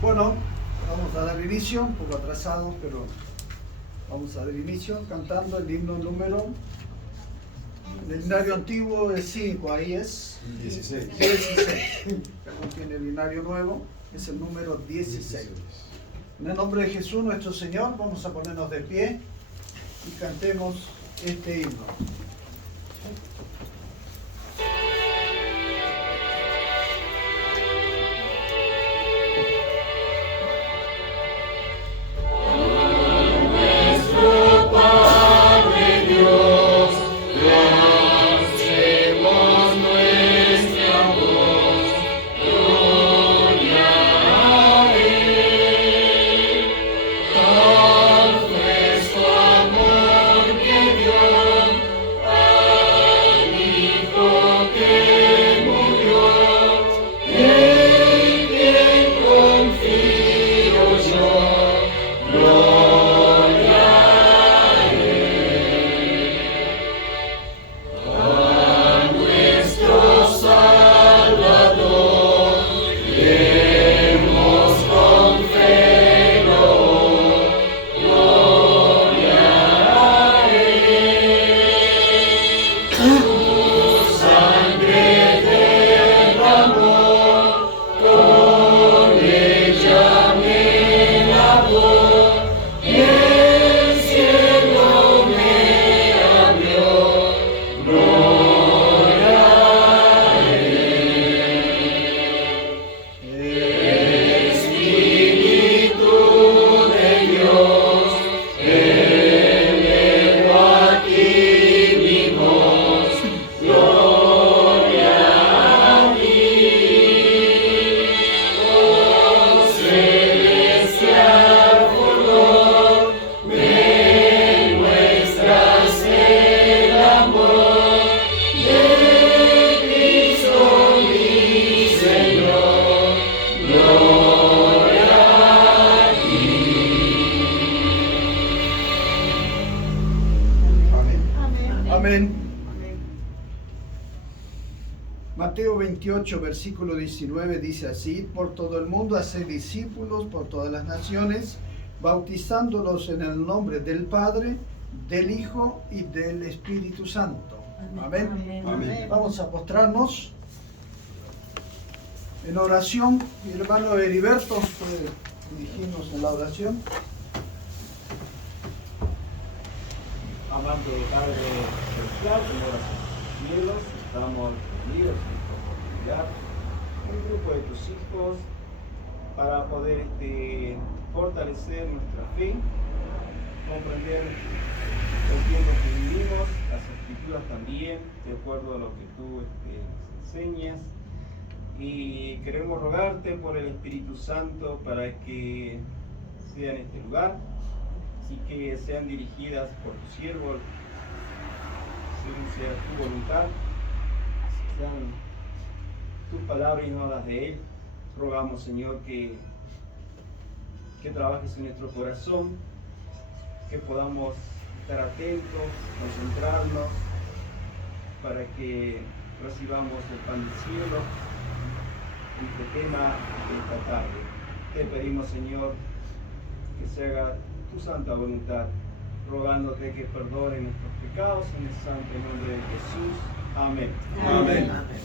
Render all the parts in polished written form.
Bueno, vamos a dar inicio, un poco atrasado, pero vamos a dar inicio cantando el himno número, el binario antiguo es 5, ahí es 16. Perdón, tiene el binario nuevo, es el número 16. En el nombre de Jesús nuestro Señor, vamos a ponernos de pie y cantemos este himno. Mateo 28, versículo 19 dice así: por todo el mundo haced discípulos por todas las naciones, bautizándolos en el nombre del Padre, del Hijo y del Espíritu Santo. Amén. Amén. Amén. Vamos a postrarnos en oración. Mi hermano Heriberto puede dirigirnos en la oración. Amado Padre Celestial, Señor de los cielos, estamos unidos en esta oportunidad, un grupo de tus hijos, para poder fortalecer nuestra fe, comprender el tiempo que vivimos, las escrituras también, de acuerdo a lo que tú nos enseñas, y queremos rogarte por el Espíritu Santo para que sea en este lugar, y que sean dirigidas por tu siervo, según sea tu voluntad, sean tus palabras y no las de él. Rogamos, Señor, que trabajes en nuestro corazón, que podamos estar atentos, concentrarnos, para que recibamos el pan del cielo, este tema de esta tarde. Te pedimos, Señor, que se haga tu santa voluntad, rogándote que perdone nuestros pecados en el santo nombre de Jesús. Amén. Amén. Amén.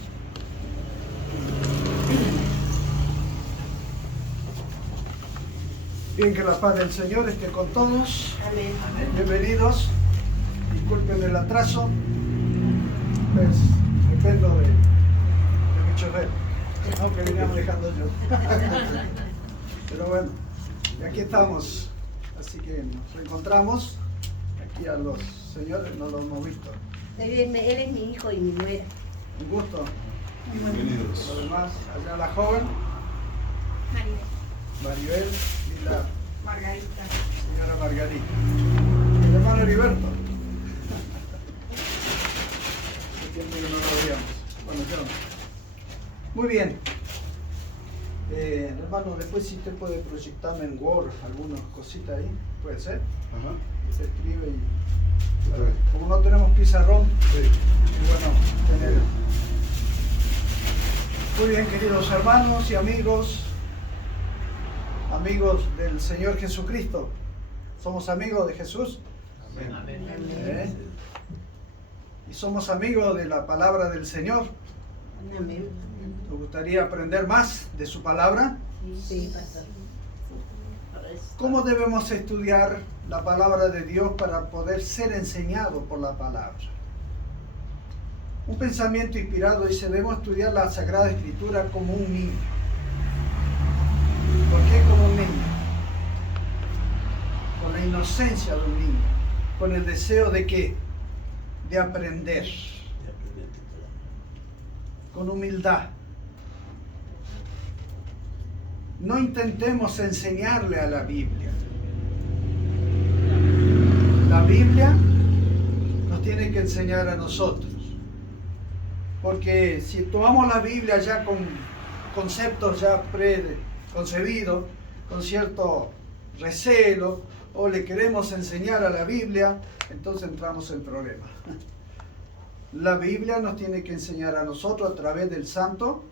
Bien, que la paz del Señor esté con todos. Amén. Bienvenidos. Disculpen el atraso. Pues dependo de mi chofer, aunque venía manejando yo. Pero bueno, y aquí estamos. Así que nos reencontramos. Aquí a los señores no los hemos visto. Él es mi hijo y mi nuera. Un gusto. Bienvenidos. Lo demás, allá la joven, Maribel y la Margarita. señora Margarita. El hermano Heriberto. Hace tiempo que no lo veíamos. Bueno, yo. Muy bien. Hermano, después si usted puede proyectarme en Word algunas cositas ahí, puede ser. Ajá. Se escribe y Está bien. como no tenemos pizarrón, Sí. es bueno tener. Muy bien, queridos hermanos y amigos del Señor Jesucristo. ¿Somos amigos de Jesús? Amén. ¿Eh? Y somos amigos de la palabra del Señor. Amén. ¿Te gustaría aprender más de su palabra? Sí, pastor. ¿Cómo debemos estudiar la palabra de Dios para poder ser enseñados por la palabra? Un pensamiento inspirado dice, debemos estudiar la Sagrada Escritura como un niño. ¿Por qué como un niño? Con la inocencia de un niño, con el deseo de ¿qué? De aprender, con humildad. No intentemos enseñarle a la Biblia. La Biblia nos tiene que enseñar a nosotros. Porque si tomamos la Biblia ya con conceptos ya preconcebidos, con cierto recelo, o le queremos enseñar a la Biblia, entonces entramos en problemas. La Biblia nos tiene que enseñar a nosotros a través del Santo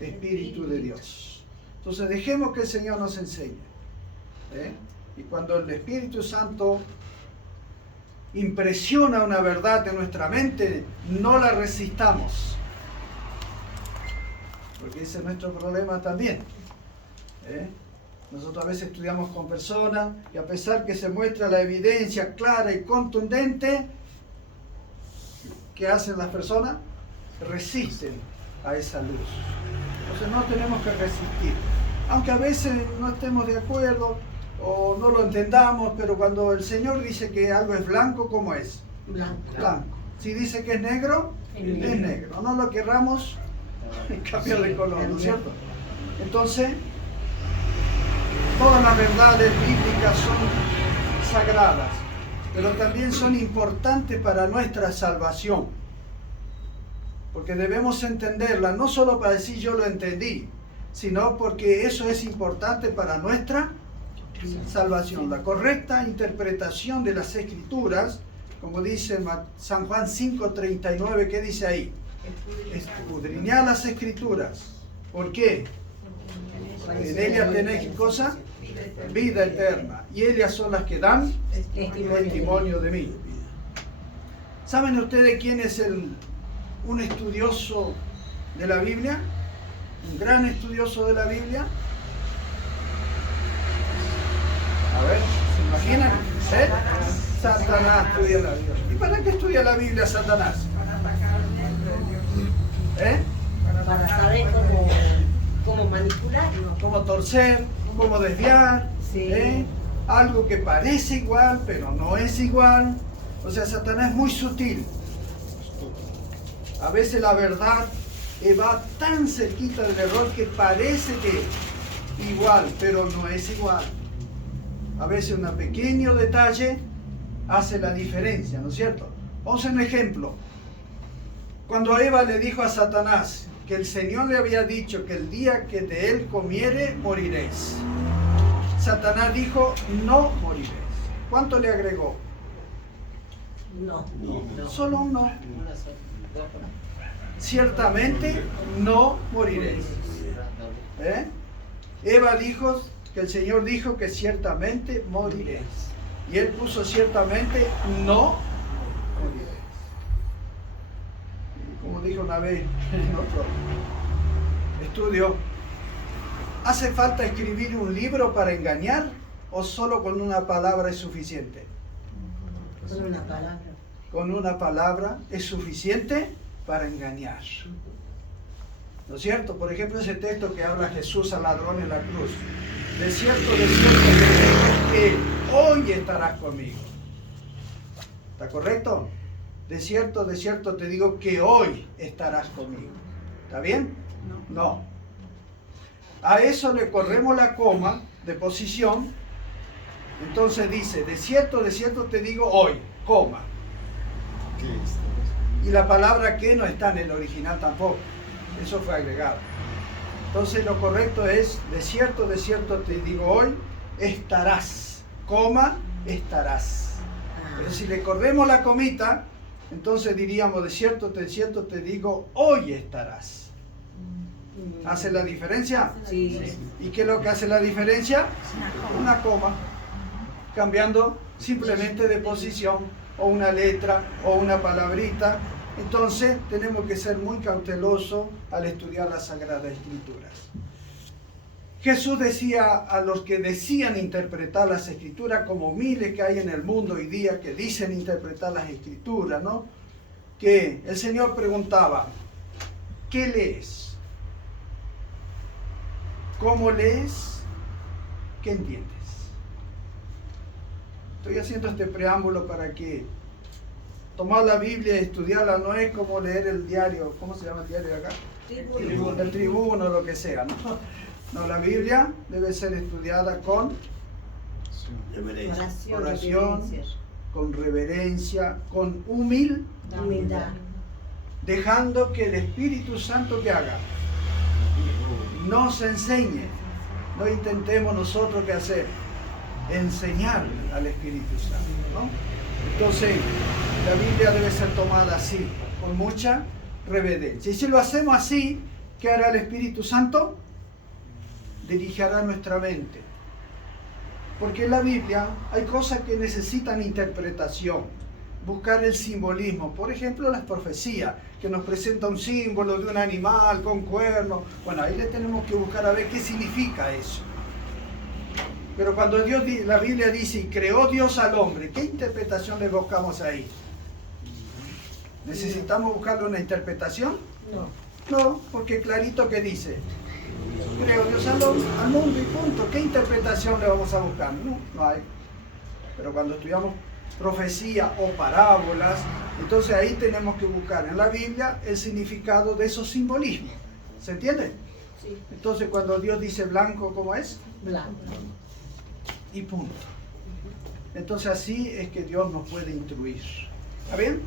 Espíritu de Dios. Entonces dejemos que el Señor nos enseñe. Y cuando el Espíritu Santo impresiona una verdad en nuestra mente, no la resistamos. Porque ese es nuestro problema también. Nosotros a veces estudiamos con personas y a pesar que se muestra la evidencia clara y contundente, ¿qué hacen las personas? Resisten a esa luz. Entonces no tenemos que resistir. Aunque a veces no estemos de acuerdo o no lo entendamos, pero cuando el Señor dice que algo es blanco, ¿cómo es? Blanco. Blanco. Si dice que es negro, es negro. No lo querramos cambiar de color, ¿no es cierto? Entonces, todas las verdades bíblicas son sagradas, pero también son importantes para nuestra salvación. Porque debemos entenderla, no solo para decir yo lo entendí, sino porque eso es importante para nuestra salvación. La correcta interpretación de las Escrituras, como dice San Juan 5:39, ¿qué dice ahí? Escudriñad las Escrituras. ¿Por qué? En ellas tenéis ¿qué cosa? Vida eterna. Y ellas son las que dan testimonio de mí. ¿Saben ustedes quién es un estudioso de la Biblia? Un gran estudioso de la Biblia. A ver, ¿se imaginan? Satanás estudia la Biblia. ¿Y para qué estudia la Biblia Satanás? Para saber cómo manipularlo. Cómo torcer, cómo desviar. Sí. Algo que parece igual, pero no es igual. O sea, Satanás es muy sutil. A veces la verdad va tan cerquita del error que parece que igual, pero no es igual. A veces un pequeño detalle hace la diferencia, ¿no es cierto? Vamos a un ejemplo. Cuando Eva le dijo a Satanás que el Señor le había dicho que el día que de él comiere, moriréis. Satanás dijo, no moriréis. ¿Cuánto le agregó? No. Solo un no. Ciertamente no moriréis. Eva dijo que el Señor dijo que ciertamente moriréis. Y él puso ciertamente no moriréis. Como dijo una vez en otro estudio, ¿hace falta escribir un libro para engañar o solo con una palabra es suficiente? Con una palabra. Con una palabra es suficiente para engañar. ¿No es cierto? Por ejemplo, ese texto que habla Jesús al ladrón en la cruz. De cierto te digo que hoy estarás conmigo. ¿Está correcto? De cierto te digo que hoy estarás conmigo. ¿Está bien? No. A eso le corremos la coma de posición. Entonces dice, de cierto te digo hoy, coma. Y la palabra que no está en el original tampoco. Eso fue agregado. Entonces lo correcto es, de cierto te digo hoy, estarás, coma, estarás. Pero si le corremos la comita, entonces diríamos, de cierto te digo, hoy estarás. ¿Hace la diferencia? Sí. ¿Y qué es lo que hace la diferencia? Una coma, cambiando simplemente de posición, o una letra, o una palabrita. Entonces tenemos que ser muy cautelosos al estudiar las Sagradas Escrituras. Jesús decía a los que decían interpretar las Escrituras, como miles que hay en el mundo hoy día que dicen interpretar las Escrituras, ¿no? Que el Señor preguntaba, ¿qué lees? ¿Cómo lees? ¿Qué entiendes? Estoy haciendo este preámbulo para que tomar la Biblia y estudiarla no es como leer el diario, ¿cómo se llama el diario de acá? Tribuno. El Tribuno, lo que sea, ¿no? No, la Biblia debe ser estudiada con oración, con reverencia, con humildad. dejando que el Espíritu Santo que haga nos enseñe. No intentemos nosotros qué hacer, enseñar al Espíritu Santo, ¿no? Entonces, la Biblia debe ser tomada así, con mucha reverencia. Y si lo hacemos así, ¿qué hará el Espíritu Santo? Dirigirá nuestra mente. Porque en la Biblia hay cosas que necesitan interpretación, buscar el simbolismo. Por ejemplo, las profecías, que nos presenta un símbolo de un animal con cuernos. Bueno, ahí le tenemos que buscar a ver qué significa eso. Pero cuando la Biblia dice, y creó Dios al hombre, ¿qué interpretación le buscamos ahí? ¿Necesitamos buscarle una interpretación? No, porque clarito que dice, creó Dios al mundo y punto. ¿Qué interpretación le vamos a buscar? No hay. Pero cuando estudiamos profecía o parábolas, entonces ahí tenemos que buscar en la Biblia el significado de esos simbolismos. ¿Se entiende? Sí. Entonces cuando Dios dice blanco, ¿cómo es? Blanco. Y punto. Entonces así es que Dios nos puede instruir. ¿Está bien?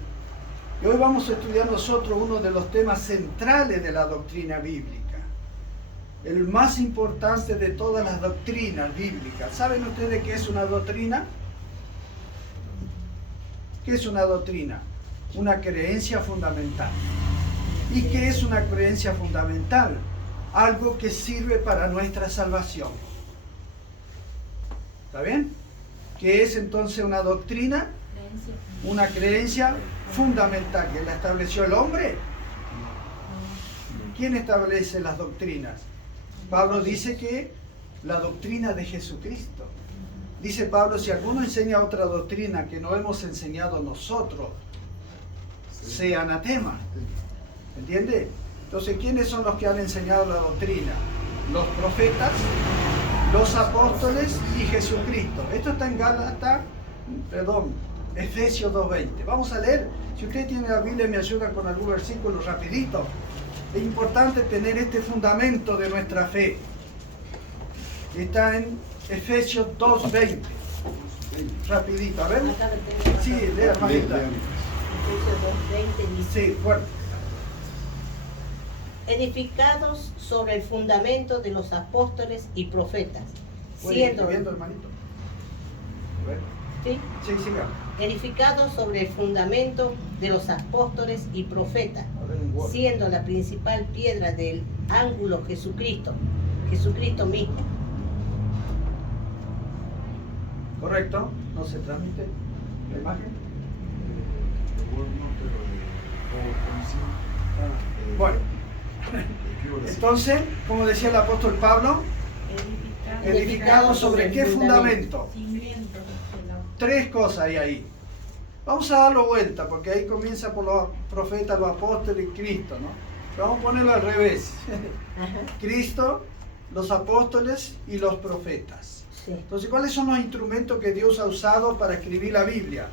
Y hoy vamos a estudiar nosotros uno de los temas centrales de la doctrina bíblica. El más importante de todas las doctrinas bíblicas. ¿Saben ustedes qué es una doctrina? ¿Qué es una doctrina? Una creencia fundamental. ¿Y qué es una creencia fundamental? Algo que sirve para nuestra salvación. ¿Está bien? ¿Qué es entonces una doctrina? Una creencia fundamental. ¿Que la estableció el hombre? ¿Quién establece las doctrinas? Pablo dice que la doctrina de Jesucristo. Dice Pablo, si alguno enseña otra doctrina que no hemos enseñado nosotros, sea anatema. ¿Entiende? Entonces, ¿quiénes son los que han enseñado la doctrina? Los profetas, los apóstoles y Jesucristo. Esto está en Efesios 2:20. Vamos a leer. Si usted tiene la Biblia, me ayuda con algún versículo rapidito. Es importante tener este fundamento de nuestra fe. Está en Efesios 2:20. Rapidito, a ver. Sí, lea, hermanita. Efesios 2:20 dice, Sí, fuerte. edificados sobre el fundamento de los apóstoles y profetas, ¿Puede ir siendo, escribiendo, hermanito? A ver. ¿sí? Sí, siga. Edificados sobre el fundamento de los apóstoles y profetas, A ver, en Word. siendo la principal piedra del ángulo Jesucristo mismo. ¿Correcto? ¿No se transmite la imagen? Bueno, entonces, como decía el apóstol Pablo, edificado sobre qué fundamento. Tres cosas hay ahí. Vamos a darlo vuelta, porque ahí comienza por los profetas, los apóstoles y Cristo, ¿no? Pero vamos a ponerlo al revés. Cristo, los apóstoles y los profetas. Sí. Entonces, ¿cuáles son los instrumentos que Dios ha usado para escribir la Biblia?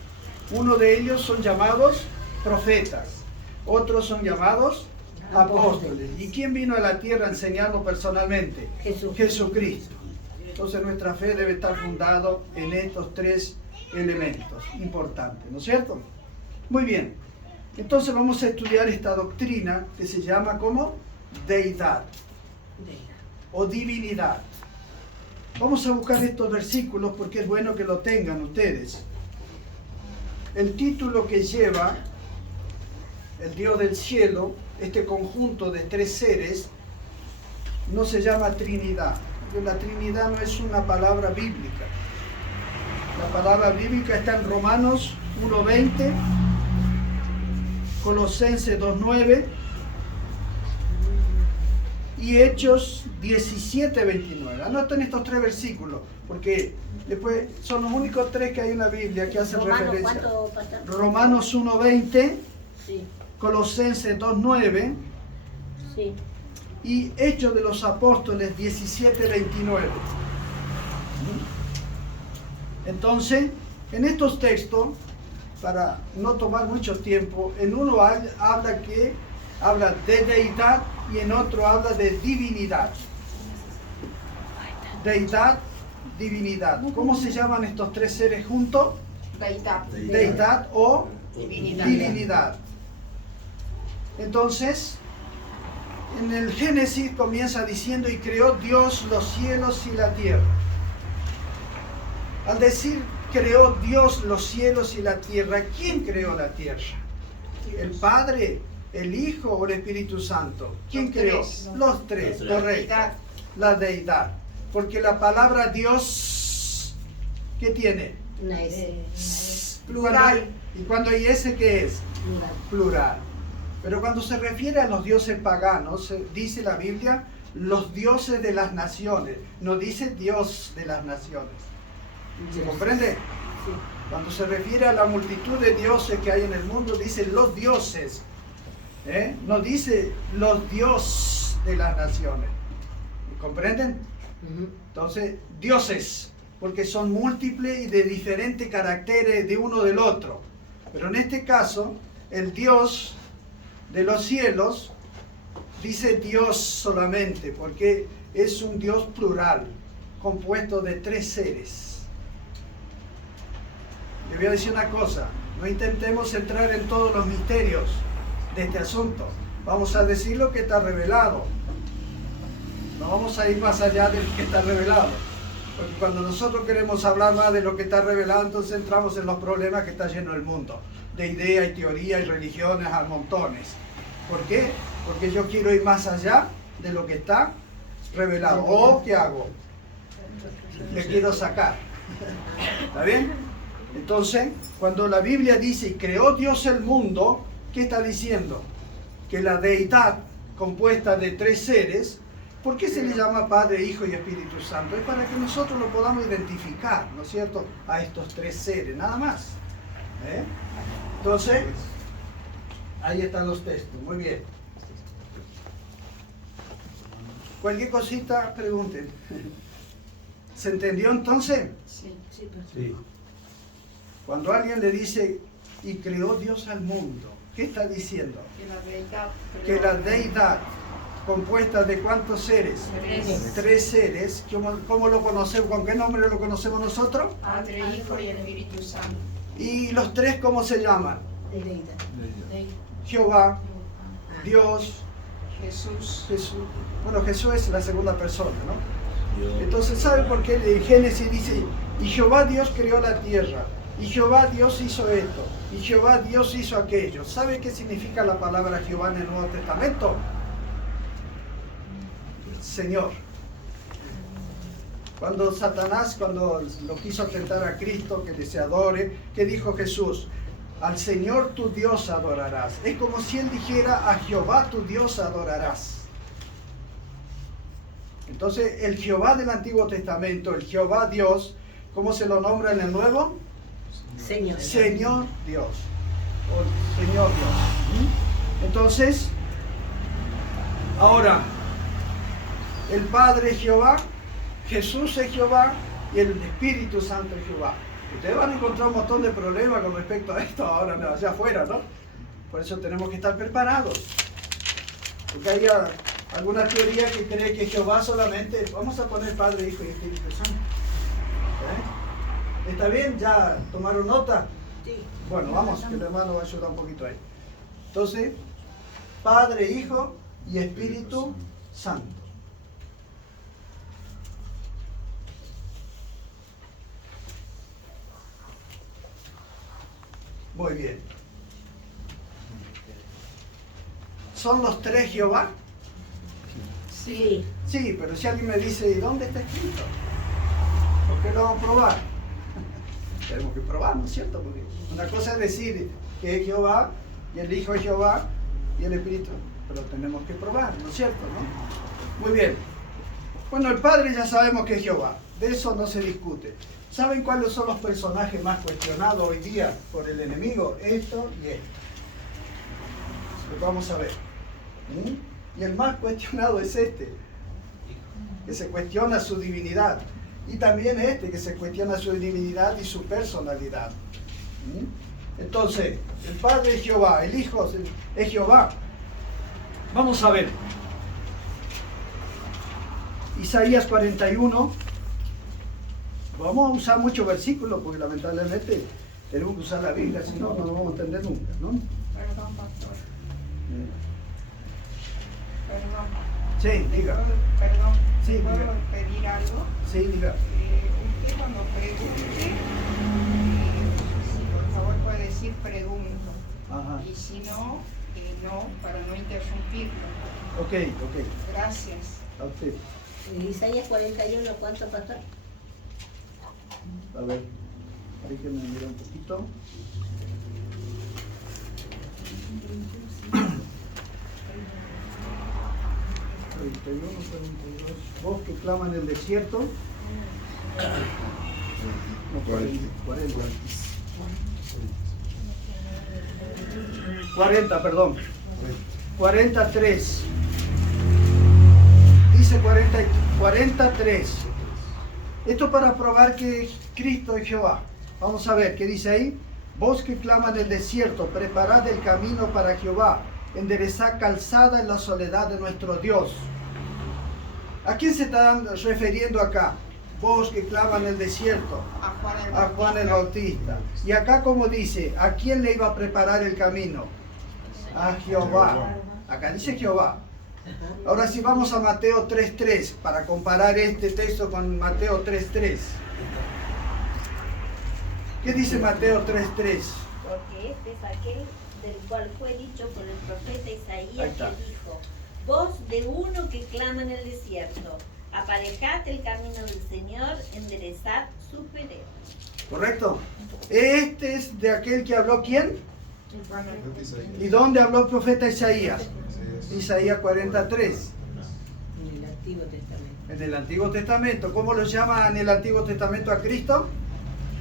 Uno de ellos son llamados profetas, otros son llamados apóstoles. ¿Y quién vino a la tierra a enseñarnos personalmente? Jesucristo. Entonces nuestra fe debe estar fundada en estos tres elementos importantes, ¿no es cierto? Muy bien. Entonces vamos a estudiar esta doctrina que se llama como deidad. o divinidad. Vamos a buscar estos versículos porque es bueno que lo tengan ustedes. El título que lleva el Dios del cielo, este conjunto de tres seres, no se llama Trinidad. La Trinidad no es una palabra bíblica. La palabra bíblica está en Romanos 1:20, Colosenses 2:9 y Hechos 17:29. Anoten estos tres versículos, porque después son los únicos tres que hay en la Biblia que hacen referencia. ¿Cuánto, pastor? Romanos 1:20, Sí, Colosenses 2:9 sí. y Hechos de los Apóstoles 17:29. Entonces, en estos textos, para no tomar mucho tiempo, en uno habla de deidad y en otro habla de divinidad. Deidad, divinidad. ¿Cómo se llaman estos tres seres juntos? Deidad o divinidad. Entonces, en el Génesis comienza diciendo: y creó Dios los cielos y la tierra. Al decir creó Dios los cielos y la tierra, ¿quién creó la tierra? ¿El Padre, el Hijo o el Espíritu Santo? ¿Quién creó? Los tres, correcto. La deidad. Porque la palabra Dios, ¿qué tiene? Una S. Plural. ¿Y cuando hay ese, qué es? Plural. Plural. Pero cuando se refiere a los dioses paganos, dice la Biblia, los dioses de las naciones. No dice Dios de las naciones. ¿Se comprende? Sí. Cuando se refiere a la multitud de dioses que hay en el mundo, dice los dioses. No dice los dioses de las naciones. ¿Comprenden? Entonces, dioses, porque son múltiples y de diferentes caracteres de uno del otro. Pero en este caso, el Dios de los cielos dice Dios solamente, porque es un Dios plural, compuesto de tres seres. Le voy a decir una cosa: no intentemos entrar en todos los misterios de este asunto. Vamos a decir lo que está revelado. No vamos a ir más allá de lo que está revelado. Porque cuando nosotros queremos hablar más de lo que está revelado, entonces entramos en los problemas que está lleno el mundo. De ideas y teorías y religiones a montones. ¿Por qué? Porque yo quiero ir más allá de lo que está revelado. ¿O qué hago? Le quiero sacar. ¿Está bien? Entonces, cuando la Biblia dice, y creó Dios el mundo, ¿qué está diciendo? Que la deidad compuesta de tres seres, ¿por qué se le llama Padre, Hijo y Espíritu Santo? Es para que nosotros lo podamos identificar, ¿no es cierto?, a estos tres seres, nada más. Entonces, ahí están los textos, muy bien. Cualquier cosita, pregunten. ¿Se entendió entonces? Sí, sí, pastor. Sí. Cuando alguien le dice, y creó Dios al mundo, ¿qué está diciendo? Que la deidad, compuesta de ¿cuántos seres? Tres seres. ¿Cómo lo conocemos? ¿Con qué nombre lo conocemos nosotros? Padre, Hijo y Espíritu Santo. ¿Y los tres cómo se llaman? Deidad. Jehová, Dios, Jesús. Jesús. Bueno, Jesús es la segunda persona, ¿no? Entonces, ¿sabe por qué en Génesis dice, y Jehová Dios creó la tierra, y Jehová Dios hizo esto, y Jehová Dios hizo aquello? ¿Sabe qué significa la palabra Jehová en el Nuevo Testamento? Señor. Cuando Satanás, cuando lo quiso tentar a Cristo, que se adore, ¿qué dijo Jesús? Al Señor tu Dios adorarás. Es como si él dijera, a Jehová tu Dios adorarás. Entonces, el Jehová del Antiguo Testamento, el Jehová Dios, ¿cómo se lo nombra en el Nuevo? Señor. Señor Dios. O Señor Dios. Entonces, ahora, el Padre es Jehová, Jesús es Jehová y el Espíritu Santo es Jehová. Ustedes van a encontrar un montón de problemas con respecto a esto ahora allá afuera, ¿no? Por eso tenemos que estar preparados. Porque hay alguna teoría que cree que Jehová solamente, vamos a poner Padre, Hijo y Espíritu Santo. ¿Está bien? ¿Ya tomaron nota? Sí. Bueno, vamos, que el hermano va a ayudar un poquito ahí. Entonces, Padre, Hijo y Espíritu Santo. Muy bien. ¿Son los tres Jehová? Sí. Sí, pero si alguien me dice, ¿y dónde está escrito? ¿Por qué lo vamos a probar? Tenemos que probar, ¿no es cierto? Porque una cosa es decir que es Jehová, y el Hijo es Jehová, y el Espíritu, pero tenemos que probar, ¿no es cierto? ¿No? Muy bien. Bueno, el Padre ya sabemos que es Jehová, de eso no se discute. ¿Saben cuáles son los personajes más cuestionados hoy día por el enemigo? Esto y esto. Lo vamos a ver. Y el más cuestionado es este, que se cuestiona su divinidad. Y también este, que se cuestiona su divinidad y su personalidad. Entonces, el Padre es Jehová, el Hijo es Jehová. Vamos a ver. Isaías 41. Vamos a usar muchos versículos porque lamentablemente tenemos que usar la Biblia, si no, no lo vamos a entender nunca, ¿no? Perdón, pastor. Perdón. Sí, diga. Perdón. Sí, ¿Puedo diga. pedir algo? Sí, diga. Usted cuando pregunte, si por favor puede decir pregunto. Ajá. Y si no, no, para no interrumpirlo. Ok. Gracias. A usted. Isaías 41, ¿cuánto, pastor? A ver, déjenme mirar un poquito. Vos que clama en el desierto. No, 40, perdón. 43. Dice 43. Esto para probar que Cristo es Jehová. Vamos a ver qué dice ahí. Vos que clama en el desierto, preparad el camino para Jehová, enderezad calzada en la soledad de nuestro Dios. ¿A quién se está refiriendo acá? Vos que clama en el desierto, a Juan el Bautista. Y acá como dice, ¿a quién le iba a preparar el camino? A Jehová. Acá dice Jehová. Ahora si vamos a Mateo 3.3 para comparar este texto con Mateo 3.3. ¿Qué dice Mateo 3.3? Porque este es aquel del cual fue dicho por el profeta Isaías, que dijo: voz de uno que clama en el desierto, aparejad el camino del Señor, enderezad sus veredas. ¿Correcto? Este es de aquel que habló ¿quién? ¿Y dónde habló el profeta Isaías? Isaías 43. En el Antiguo Testamento. En el Antiguo Testamento. ¿Cómo lo llama en el Antiguo Testamento a Cristo?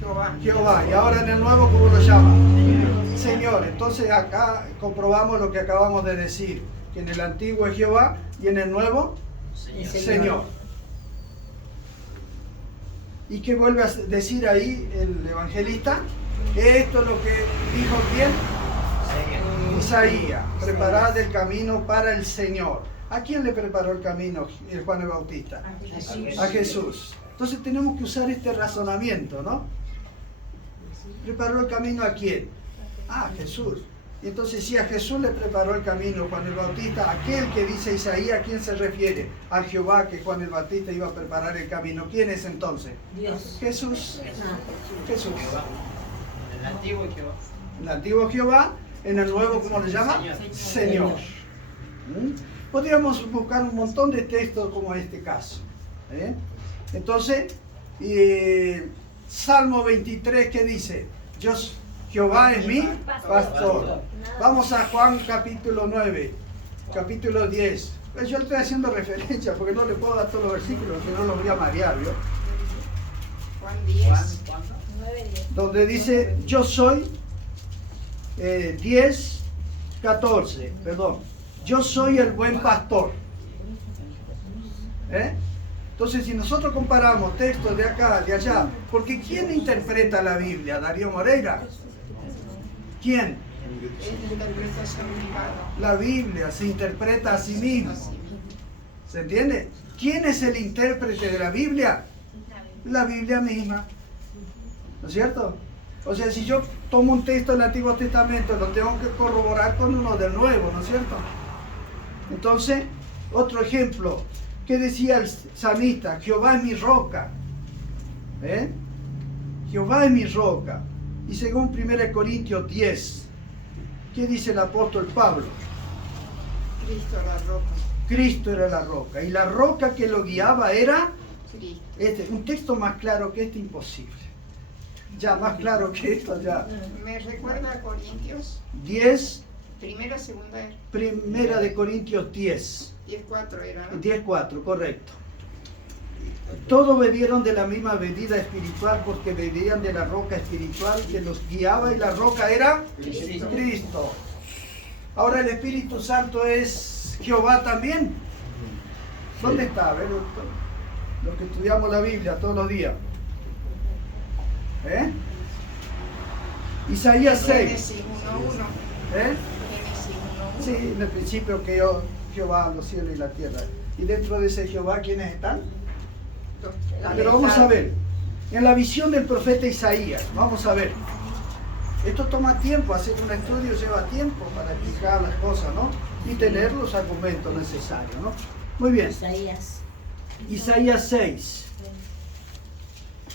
Jehová. Jehová. Y ahora en el Nuevo, ¿cómo lo llama? Señor. Entonces acá comprobamos lo que acabamos de decir. Que en el Antiguo es Jehová y en el Nuevo, Señor. ¿Y qué vuelve a decir ahí el evangelista? Esto es lo que dijo ¿quién? Isaías. Preparad el camino para el Señor. ¿A quién le preparó el camino el Juan el Bautista? A Jesús. Entonces tenemos que usar este razonamiento, ¿no? ¿Preparó el camino a quién? A Jesús. Y entonces si a Jesús le preparó el camino Juan el Bautista, aquel que dice Isaías, ¿a quién se refiere? A Jehová, que Juan el Bautista iba a preparar el camino. ¿Quién es entonces? Dios. Jesús. Jesús. El antiguo Jehová. En el Antiguo Jehová, en el Nuevo, ¿cómo le llama? Señor. Podríamos buscar un montón de textos como este caso. Entonces, Salmo 23, ¿qué dice? Jehová es mi pastor. Vamos a Juan capítulo 9, capítulo 10. Pues yo le estoy haciendo referencia porque no le puedo dar todos los versículos, que no los voy a marear, ¿vio? Juan 10. Donde dice, yo soy 10, 14, perdón. Yo soy el buen pastor. Entonces, si nosotros comparamos textos de acá, de allá, porque ¿quién interpreta la Biblia? ¿Darío Moreira? ¿Quién? Es interpretación privada. La Biblia se interpreta a sí misma. ¿Se entiende? ¿Quién es el intérprete de la Biblia? La Biblia misma. ¿No es cierto? O sea, si yo tomo un texto del Antiguo Testamento, lo tengo que corroborar con uno del Nuevo, ¿no es cierto? Entonces, otro ejemplo. ¿Qué decía el salmista? Jehová es mi roca. Jehová es mi roca. Y según 1 Corintios 10, ¿qué dice el apóstol Pablo? Cristo la roca. Cristo era la roca, y la roca que lo guiaba era Cristo. un texto más claro que este, imposible. Ya, más claro que esto, ya. Me recuerda a Corintios, 10, primera, segunda, primera de Corintios 10, 10:4 era, ¿no? 10:4, correcto. Todos bebieron de la misma bebida espiritual porque bebían de la roca espiritual que los guiaba, y la roca era Cristo. Ahora el Espíritu Santo es Jehová también. ¿Dónde está? A ver, los que estudiamos la Biblia todos los días. Isaías 6. Génesis 1:1. Génesis 1:1. Sí, en el principio creó Jehová los cielos y la tierra. Y dentro de ese Jehová, ¿quiénes están? Pero vamos a ver, en la visión del profeta Isaías, vamos a ver. Esto toma tiempo, hacer un estudio lleva tiempo para explicar las cosas, ¿no? Y tener los argumentos necesarios, ¿no? Muy bien. Isaías 6.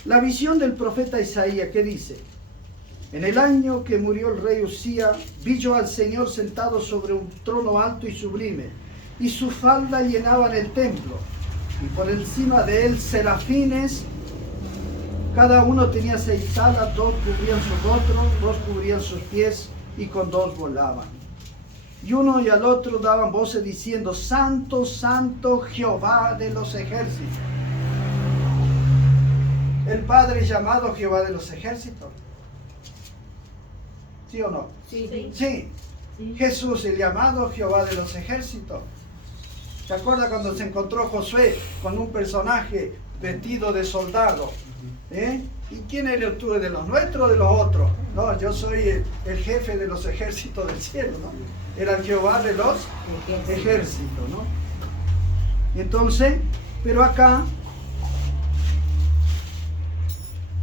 La visión del profeta Isaías, ¿qué dice? En el año que murió el rey Usía, vi yo al Señor sentado sobre un trono alto y sublime, y su falda llenaban el templo, y por encima de él serafines, cada uno tenía 6 alas, 2 cubrían su rostro, 2 cubrían sus pies, y con 2 volaban. Y uno y al otro daban voces diciendo: Santo, Santo, Jehová de los ejércitos. El Padre llamado Jehová de los ejércitos. ¿Sí o no? Sí. Sí. Jesús, el llamado Jehová de los ejércitos. ¿Se acuerda cuando se encontró Josué con un personaje vestido de soldado? ¿Y quién eres tú? ¿De los nuestros o de los otros? No, yo soy el jefe de los ejércitos del cielo, ¿no? Era el Jehová de los ejércitos, ¿no? Entonces, pero acá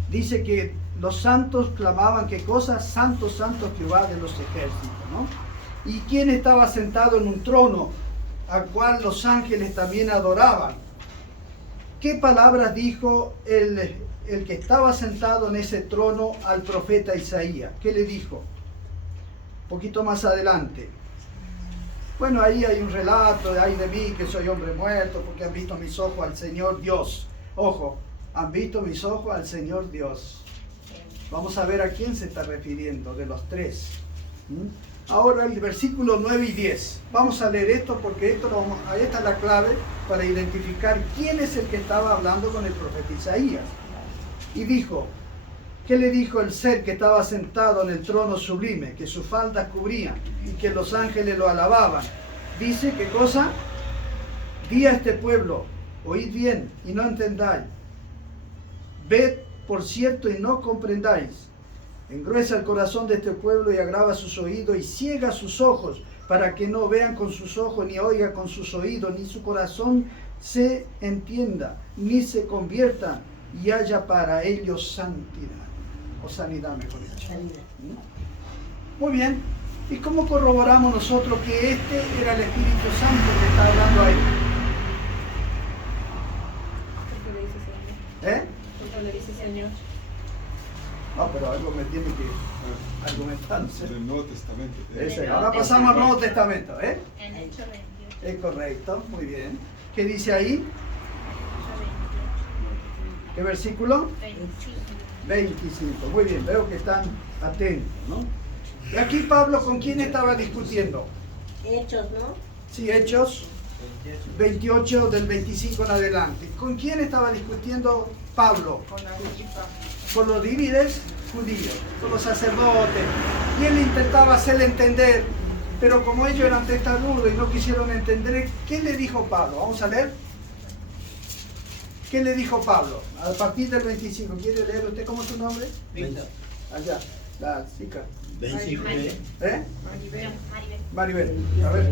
dice que los santos clamaban, ¿qué cosa? Santo, Santo Jehová de los ejércitos, ¿no? ¿Y quién estaba sentado en un trono al cual los ángeles también adoraban? ¿Qué palabras dijo el que estaba sentado en ese trono al profeta Isaías? ¿Qué le dijo? Un poquito más adelante. Bueno, ahí hay un relato de ay de mí que soy hombre muerto porque han visto mis ojos al Señor Dios. Ojo, han visto mis ojos al Señor Dios. Vamos a ver a quién se está refiriendo de los tres. Ahora el versículo 9 y 10. Vamos a leer esto porque esta es la clave para identificar quién es el que estaba hablando con el profeta Isaías. Y dijo, ¿qué le dijo el ser que estaba sentado en el trono sublime? Que sus faldas cubrían y que los ángeles lo alababan. Dice, ¿qué cosa? Di a este pueblo, oíd bien y no entendáis. Ved por cierto y no comprendáis. Engruesa el corazón de este pueblo y agrava sus oídos y ciega sus ojos para que no vean con sus ojos ni oigan con sus oídos, ni su corazón se entienda, ni se convierta y haya para ellos santidad, o sanidad mejor dicho. Muy bien, ¿y cómo corroboramos nosotros que este era el Espíritu Santo que está hablando ahí? Porque le dice Señor. No, pero algo me tiene que argumentar. En el Nuevo Testamento. Ahora pasamos al Nuevo Testamento, En Hechos 28. Es correcto, muy bien. ¿Qué dice ahí? ¿Qué versículo? 25. 25. Muy bien, veo que están atentos, ¿no? Y aquí Pablo, ¿con quién estaba discutiendo? Hechos, ¿no? Sí, Hechos 28 del 25 en adelante. ¿Con quién estaba discutiendo Pablo? Con Agripa. Con los líderes judíos, con los sacerdotes. Y él intentaba hacerle entender, pero como ellos eran testarudos y no quisieron entender, ¿qué le dijo Pablo? Vamos a leer. ¿Qué le dijo Pablo? A partir del 25. ¿Quiere leer usted cómo es su nombre? Víctor. Allá, la chica. Maribel. Maribel. A ver.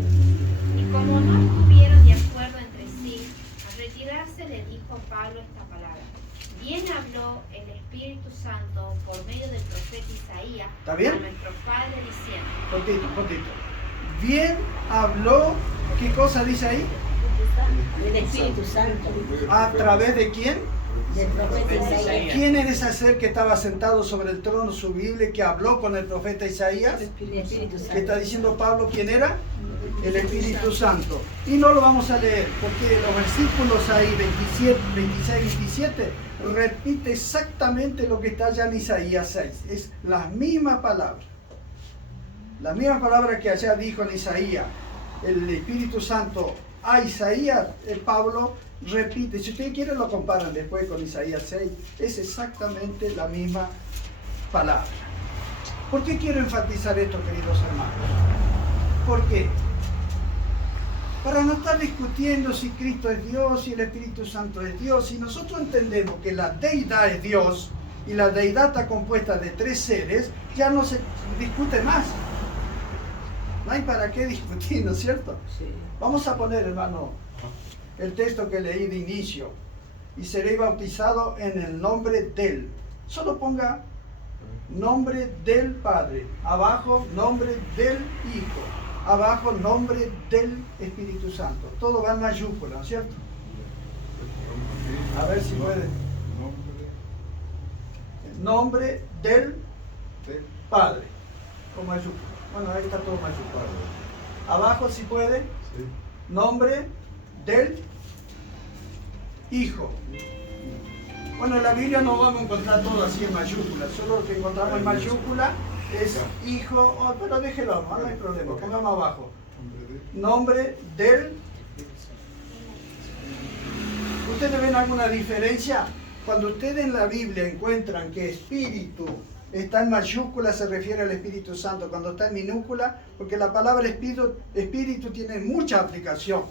Y como no estuvieron de acuerdo entre sí, al retirarse le dijo Pablo esta palabra. Bien habló el Espíritu Santo por medio del profeta Isaías ¿Está bien? a nuestro Padre diciendo. Cortito. Bien habló, ¿qué cosa dice ahí? El Espíritu Santo. ¿A través de quién? Del profeta Isaías. ¿Quién es ese ser que estaba sentado sobre el trono subible que habló con el profeta Isaías? El Espíritu ¿Qué Santo. está diciendo Pablo? ¿Quién era? El Espíritu Santo. Y no lo vamos a leer porque los versículos ahí 27, 26 y 27 repite exactamente lo que está allá en Isaías 6. Es la misma palabra. La misma palabra que allá dijo en Isaías el Espíritu Santo a Isaías, Pablo repite. Si ustedes quieren lo comparan después con Isaías 6. Es exactamente la misma palabra. ¿Por qué quiero enfatizar esto, queridos hermanos? ¿Por qué? Para no estar discutiendo si Cristo es Dios, si el Espíritu Santo es Dios, si nosotros entendemos que la deidad es Dios y la deidad está compuesta de 3 seres, ya no se discute más. No hay para qué discutir, ¿no es cierto? Sí. Vamos a poner, hermano, el texto que leí de inicio. Y seré bautizado en el nombre del. Solo ponga nombre del Padre. Abajo, nombre del Hijo. Abajo, nombre del Espíritu Santo. Todo va en mayúscula, ¿no es cierto? A ver si puede. Nombre del Padre. Con mayúscula. Bueno, ahí está todo mayúscula. Abajo, si puede. Sí. Nombre del Hijo. Bueno, en la Biblia no vamos a encontrar todo así en mayúscula. Solo lo que encontramos en mayúscula es Hijo. Oh, pero déjelo, no hay problema. Pongamos abajo. Nombre del. ¿Ustedes ven alguna diferencia? Cuando ustedes en la Biblia encuentran que Espíritu está en mayúscula, se refiere al Espíritu Santo. Cuando está en minúscula, porque la palabra espíritu tiene mucha aplicación,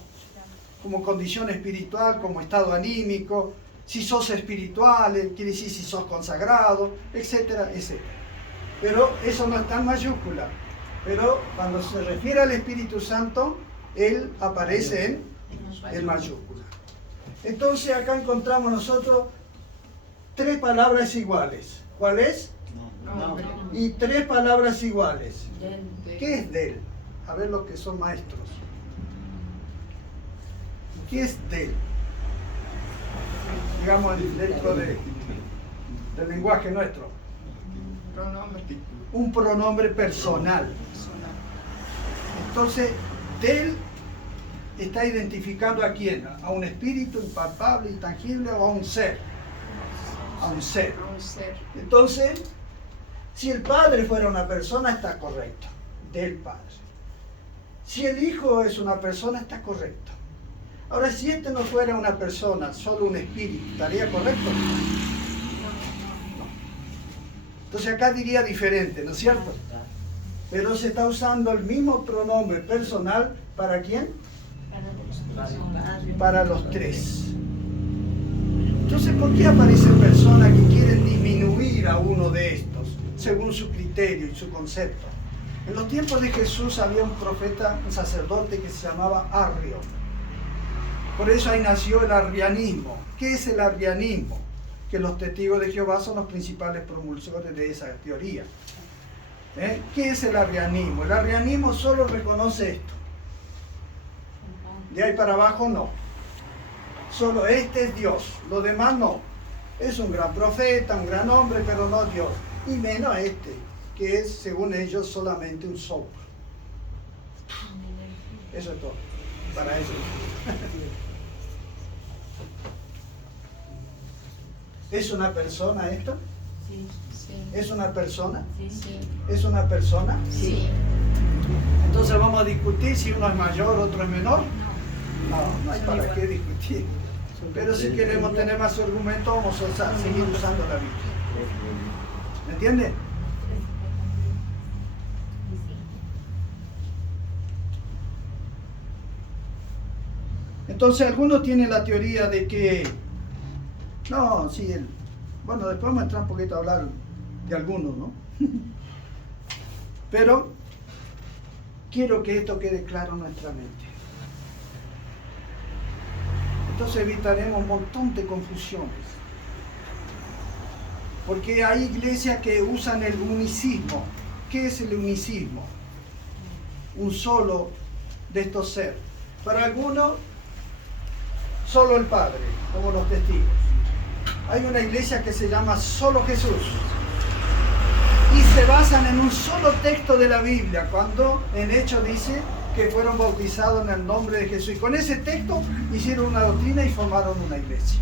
como condición espiritual, como estado anímico, si sos espiritual, quiere decir si sos consagrado, etcétera, etcétera. Pero eso no está en mayúscula. Pero cuando se refiere al Espíritu Santo, Él aparece en mayúscula. Entonces acá encontramos nosotros 3 palabras iguales. ¿Cuál es? Nombre. Y 3 palabras iguales. Del- ¿Qué es del? A ver los que son maestros. ¿Qué es del? Digamos dentro del lenguaje nuestro. Pronombre. Un pronombre personal. Personal. Entonces, del está identificando a quién, a un espíritu impalpable, intangible o a un ser. A un ser. A un ser. Entonces, si el Padre fuera una persona, está correcto. Del Padre. Si el Hijo es una persona, está correcto. Ahora, si este no fuera una persona, solo un espíritu, ¿estaría correcto? No. Entonces acá diría diferente, ¿no es cierto? Pero se está usando el mismo pronombre personal, ¿para quién? Para los 3. Entonces, ¿por qué aparecen personas que quieren disminuir a uno de estos, según su criterio y su concepto? En los tiempos de Jesús había un profeta, un sacerdote que se llamaba Arrio. Por eso ahí nació el arrianismo. ¿Qué es el arrianismo? Que los testigos de Jehová son los principales promulsores de esa teoría. ¿Qué es el arrianismo? El arrianismo solo reconoce esto. De ahí para abajo no. Solo este es Dios, lo demás no. Es un gran profeta, un gran hombre, pero no Dios. Y menos este, que es, según ellos, solamente un soplo. Eso es todo. Para ellos. ¿Es una persona esto? Sí. Sí. ¿Es una persona? Sí. ¿Es una persona? Sí. Entonces vamos a discutir si uno es mayor, otro es menor. No, no hay para qué discutir. Pero si queremos tener más argumentos, vamos a seguir usando la Biblia. ¿Me entiende? Entonces algunos tienen la teoría de que, no, sí, bueno, después vamos a entrar un poquito a hablar de algunos, ¿no? Pero quiero que esto quede claro en nuestra mente. Entonces evitaremos un montón de confusiones. Porque hay iglesias que usan el unicismo. ¿Qué es el unicismo? Un solo de estos seres. Para algunos, solo el Padre, como los testigos. hay una iglesia que se llama Solo Jesús. Y se basan en un solo texto de la Biblia, cuando en Hechos dice que fueron bautizados en el nombre de Jesús. Y con ese texto hicieron una doctrina y formaron una iglesia.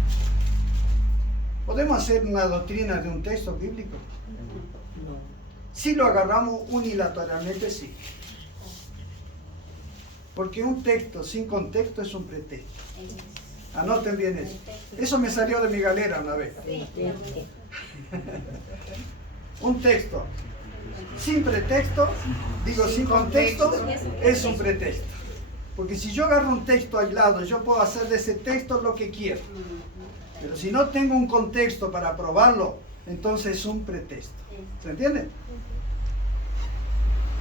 ¿Podemos hacer una doctrina de un texto bíblico? Si lo agarramos unilateralmente, sí. Porque un texto sin contexto es un pretexto. Anoten bien eso. Eso me salió de mi galera una vez. Un texto sin pretexto, digo sin contexto, es un pretexto. Porque si yo agarro un texto aislado, yo puedo hacer de ese texto lo que quiero. Pero si no tengo un contexto para probarlo, entonces es un pretexto. ¿Se entiende?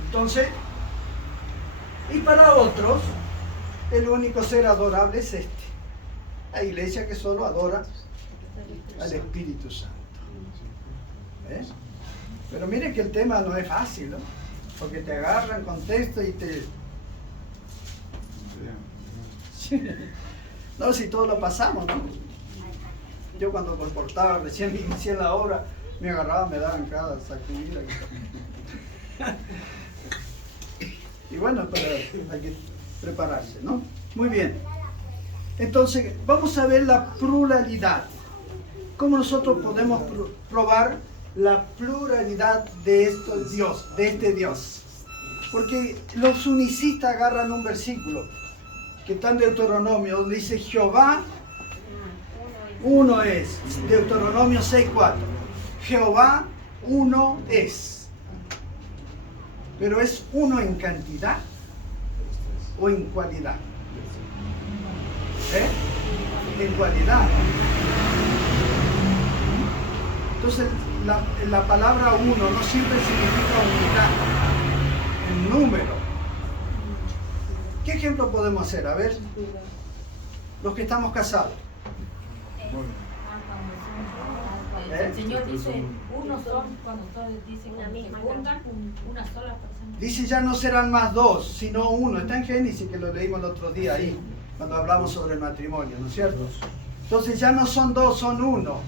Entonces, y para otros, el único ser adorable es este. La iglesia que solo adora al Espíritu Santo. ¿Ves? Pero miren que el tema no es fácil, ¿no? Porque te agarran contexto y te... No, si todos lo pasamos, ¿no? Yo cuando comportaba, recién inicié la obra, me agarraban, me daban cada sacudida. Y bueno, pero hay que prepararse, ¿no? Muy bien. Entonces, vamos a ver la pluralidad. ¿Cómo nosotros podemos probar la pluralidad de este Dios? Porque los unicistas agarran un versículo que está en Deuteronomio, donde dice Jehová uno es. Deuteronomio 6:4. Jehová uno es. Pero ¿es uno en cantidad o en cualidad? En cualidad. Entonces la palabra uno no siempre significa unidad, en número. ¿Qué ejemplo podemos hacer? A ver, los que estamos casados. El Señor dice, uno son, cuando todos dicen que se juntan, una sola persona. Dice, ya no serán más dos, sino uno. Está en Génesis, que lo leímos el otro día ahí, cuando hablamos sobre el matrimonio, ¿no es cierto? Entonces ya no son dos, son uno.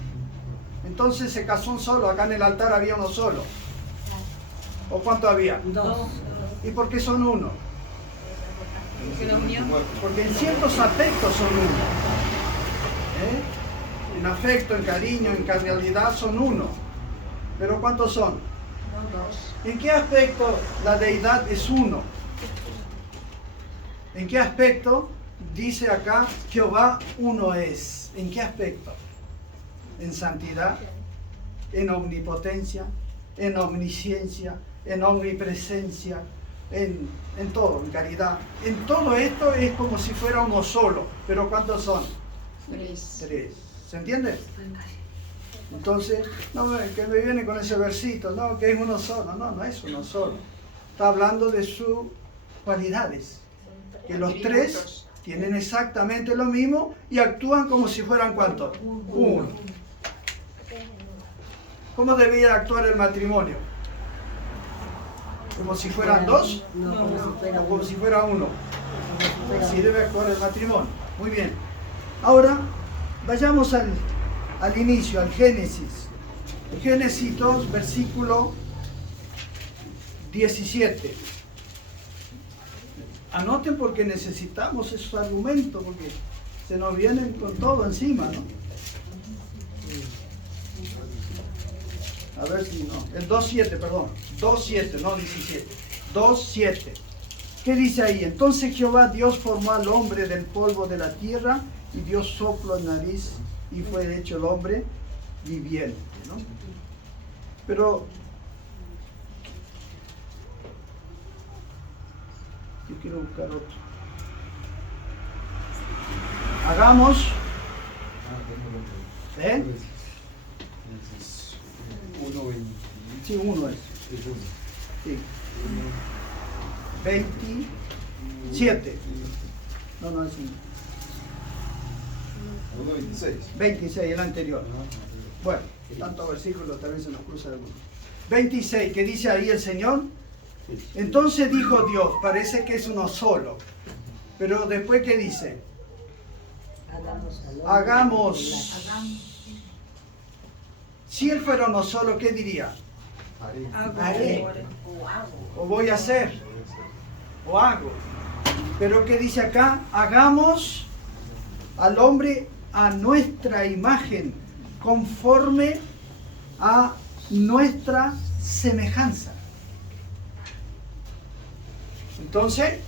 Entonces se casó un solo, acá en el altar había uno solo. ¿O cuánto había? Dos. ¿Y por qué son uno? Porque en ciertos aspectos son uno. En afecto, en cariño, en carnalidad son uno. ¿Pero cuántos son? ¿En qué aspecto la deidad es uno? ¿En qué aspecto dice acá Jehová uno es? ¿En qué aspecto? En santidad, en omnipotencia, en omnisciencia, en omnipresencia, en todo, en caridad. En todo esto es como si fuera uno solo. ¿Pero cuántos son? Tres. ¿Se entiende? Entonces, no, que me viene con ese versito, no, que es uno solo. No, no es uno solo. Está hablando de sus cualidades. Que los tres tienen exactamente lo mismo y actúan como si fueran ¿cuántos? Uno. ¿Cómo debía actuar el matrimonio? ¿Como si fueran dos? No, como si fuera uno. Así debe actuar el matrimonio. Muy bien. Ahora, vayamos al inicio, al Génesis. El Génesis 2, versículo 17. Anoten porque necesitamos esos argumentos, porque se nos vienen con todo encima, ¿no? A ver si no. El 2.7, perdón. 2.7, no 17. 2.7. ¿Qué dice ahí? Entonces Jehová Dios formó al hombre del polvo de la tierra y dio soplo en nariz y fue hecho el hombre viviente, ¿no? Pero yo quiero buscar otro. Hagamos. Sí, uno es. Sí. 27. No, es uno. 1.26. 26, el anterior. Bueno, tantos versículos también se nos cruza alguno. 26, que dice ahí el Señor. Entonces dijo Dios, parece que es uno solo. Pero después, ¿qué dice? Hagamos Si él fuera uno solo, ¿qué diría? Haré. O voy a hacer. O hago. Pero ¿qué dice acá? Hagamos al hombre a nuestra imagen, conforme a nuestra semejanza. Entonces,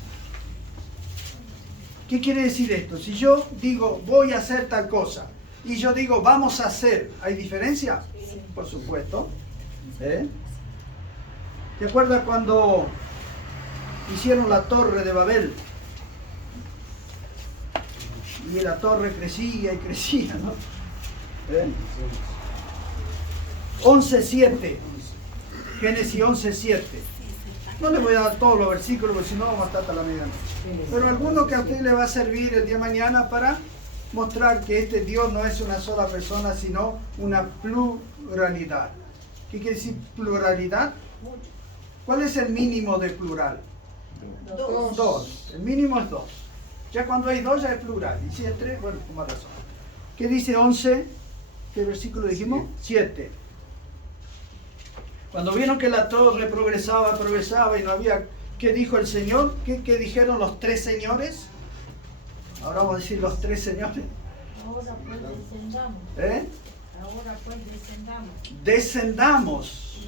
¿qué quiere decir esto? Si yo digo voy a hacer tal cosa y yo digo vamos a hacer, ¿hay diferencia? Sí. Por supuesto. ¿Te acuerdas cuando hicieron la torre de Babel? Y la torre crecía y crecía, ¿no? 11:7. Génesis 11:7. No le voy a dar todos los versículos porque si no vamos a estar hasta la medianoche. Pero alguno que a usted le va a servir el día de mañana para mostrar que este Dios no es una sola persona, sino una pluralidad. ¿Qué quiere decir pluralidad? ¿Cuál es el mínimo de plural? 2. El mínimo es 2. Ya cuando hay 2 ya es plural. Y si es 3, bueno, con más razón. ¿Qué dice 11? ¿Qué versículo dijimos? 7. Cuando vieron que la torre progresaba y no había... ¿Qué dijo el Señor? ¿Qué dijeron los 3 señores? Ahora vamos a decir los 3 señores. Ahora pues descendamos. Ahora pues descendamos. Descendamos.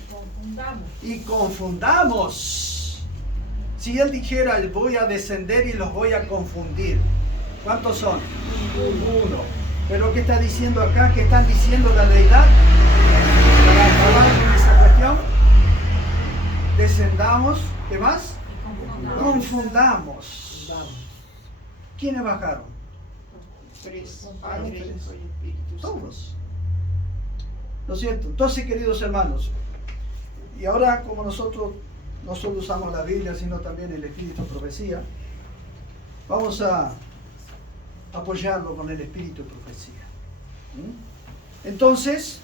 Y confundamos. Si él dijera, voy a descender y los voy a confundir. ¿Cuántos son? 1. Pero ¿qué está diciendo acá? ¿Qué están diciendo la deidad? Para acabar con esa cuestión. Descendamos. ¿Qué más? Confundamos. ¿Quiénes bajaron? 3, Padre, Hijo y Espíritu Santo. Todos. ¿No es cierto? Entonces, queridos hermanos, y ahora como nosotros no solo usamos la Biblia, sino también el Espíritu de Profecía, vamos a apoyarlo con el Espíritu de Profecía. Entonces,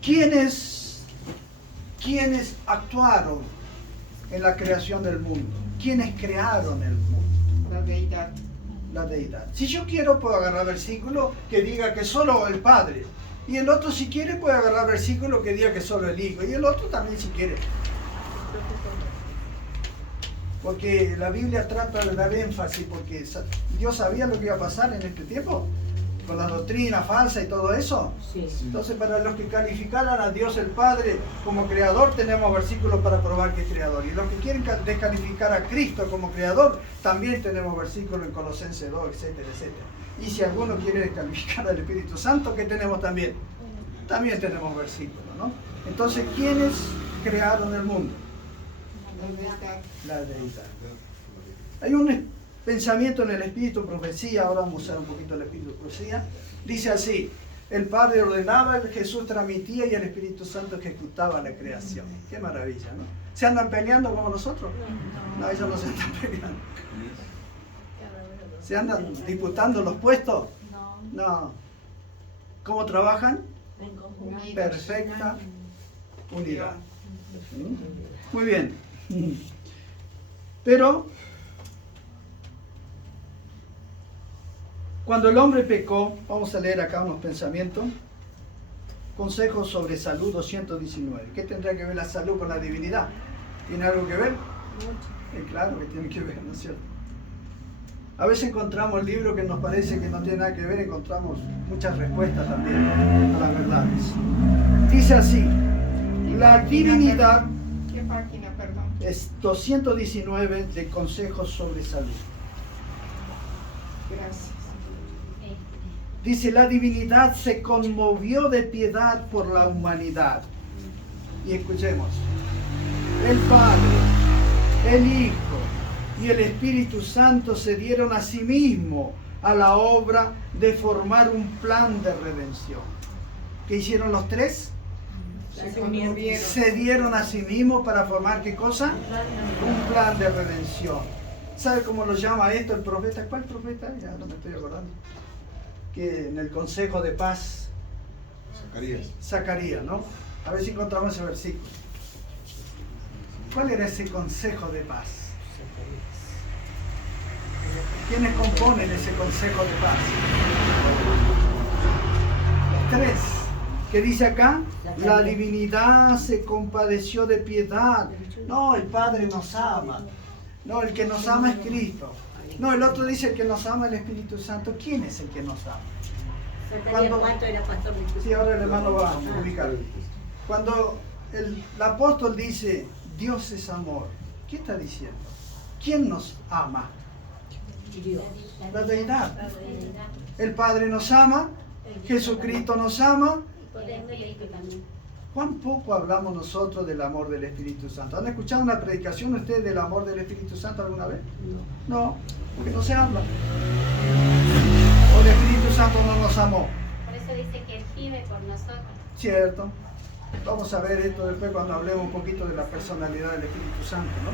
¿quiénes actuaron en la creación del mundo? ¿Quiénes crearon el mundo? La deidad. La deidad. Si yo quiero, puedo agarrar versículo que diga que solo el Padre. Y el otro, si quiere, puede agarrar versículo que diga que solo el Hijo. Y el otro también, si quiere. Porque la Biblia trata de dar énfasis, porque Dios sabía lo que iba a pasar en este tiempo, con la doctrina falsa y todo eso. Sí. Entonces, para los que calificaran a Dios el Padre como creador, tenemos versículos para probar que es creador. Y los que quieren descalificar a Cristo como creador, también tenemos versículos en Colosenses 2, etcétera, etcétera. Y si alguno quiere descalificar al Espíritu Santo, ¿qué tenemos también? También tenemos versículos, ¿no? Entonces, ¿quiénes crearon el mundo? La deidad. Hay un pensamiento en el Espíritu de Profecía, ahora vamos a usar un poquito el Espíritu de Profecía. Dice así: el Padre ordenaba, el Jesús transmitía y el Espíritu Santo ejecutaba la creación. Qué maravilla, ¿no? ¿Se andan peleando como nosotros? No, ellos no se están peleando. ¿Se andan disputando los puestos? No. ¿Cómo trabajan? Perfecta unidad. Muy bien. Pero cuando el hombre pecó, vamos a leer acá unos pensamientos. Consejos sobre salud 219. ¿Qué tendrá que ver la salud con la divinidad? ¿Tiene algo que ver? Claro que tiene que ver, ¿no es cierto? A veces encontramos libros que nos parece que no tienen nada que ver, encontramos muchas respuestas también a las verdades. Dice así: la divinidad. ¿Qué página, perdón? Es 219 de Consejos sobre Salud. Gracias. Dice: la divinidad se conmovió de piedad por la humanidad. Y escuchemos: el Padre, el Hijo y el Espíritu Santo se dieron a sí mismos a la obra de formar un plan de redención. ¿Qué hicieron los tres? Se dieron a sí mismos para formar, ¿qué cosa? Un plan de redención. ¿Sabe cómo lo llama esto el profeta? ¿Cuál profeta? Ya no me estoy acordando. Que en el Consejo de Paz. Zacarías, ¿no? A ver si encontramos ese versículo. ¿Cuál era ese Consejo de Paz? ¿Quiénes componen ese Consejo de Paz? Los tres. ¿Qué dice acá? La divinidad se compadeció de piedad. No, el Padre nos ama. No, el que nos ama es Cristo. No, el otro dice el que nos ama es el Espíritu Santo. ¿Quién es el que nos ama? Cuando, sí, ahora el hermano va a ubicar. Cuando el apóstol dice, Dios es amor, ¿qué está diciendo? ¿Quién nos ama? Dios. La deidad. El Padre nos ama, Jesucristo nos ama. ¿Cuán poco hablamos nosotros del amor del Espíritu Santo? ¿Han escuchado una predicación ustedes del amor del Espíritu Santo alguna vez? No, porque no se habla. O el Espíritu Santo no nos amó. Por eso dice que Él vive por nosotros. Cierto. Vamos a ver esto después cuando hablemos un poquito de la personalidad del Espíritu Santo, ¿no?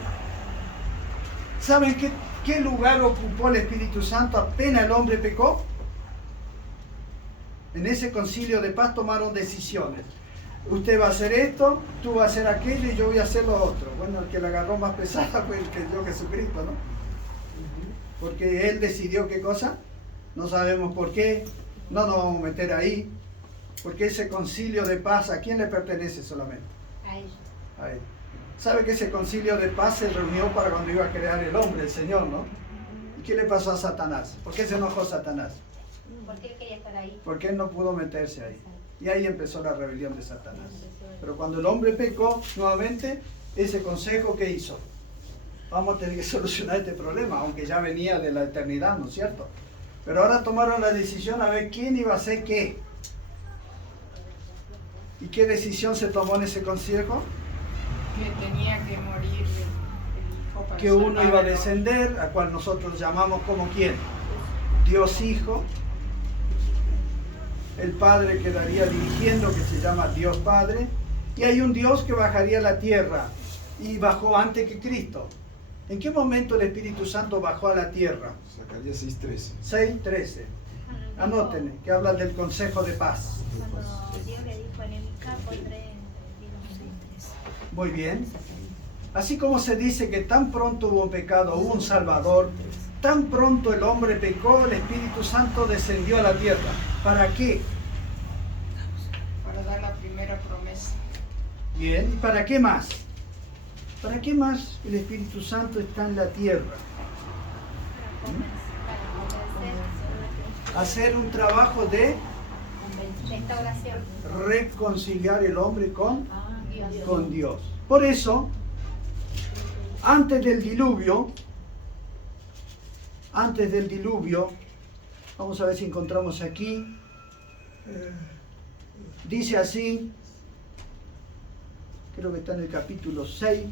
¿Saben qué lugar ocupó el Espíritu Santo apenas el hombre pecó? En ese concilio de paz tomaron decisiones. Usted va a hacer esto, tú vas a hacer aquello y yo voy a hacer lo otro. Bueno, el que la agarró más pesada fue el que dio Jesucristo, ¿no? Porque Él decidió qué cosa, no sabemos por qué, no nos vamos a meter ahí, porque ese concilio de paz, ¿a quién le pertenece solamente? A ellos. A Él. ¿Sabe que ese concilio de paz se reunió para cuando iba a crear el hombre, el Señor, ¿no? ¿Y qué le pasó a Satanás? ¿Por qué se enojó Satanás? Porque Él quería estar ahí. Porque Él no pudo meterse ahí. Y ahí empezó la rebelión de Satanás. Pero cuando el hombre pecó, nuevamente, ese consejo que hizo, vamos a tener que solucionar este problema, aunque ya venía de la eternidad, ¿no es cierto? Pero ahora tomaron la decisión a ver quién iba a hacer qué. ¿Y qué decisión se tomó en ese consejo? Que tenía que morir el hijo para Que uno salvar iba a al hombre. descender, a cual nosotros llamamos como quién, Dios Hijo. El Padre quedaría dirigiendo, que se llama Dios Padre, y hay un Dios que bajaría a la tierra, y bajó antes que Cristo. ¿En qué momento el Espíritu Santo bajó a la tierra? Zacarías 6:13. 6:13. Anoten, que habla del Consejo de Paz. Cuando Dios le dijo en el campo, Muy bien. Así como se dice que tan pronto hubo pecado, hubo un Salvador, tan pronto el hombre pecó, el Espíritu Santo descendió a la tierra. ¿Para qué? Para dar la primera promesa. Bien, ¿y para qué más? ¿Para qué más el Espíritu Santo está en la tierra? Hacer un trabajo de restauración. reconciliar el hombre con Dios. Por eso, antes del diluvio, vamos a ver si encontramos aquí, dice así, creo que está en el capítulo 6,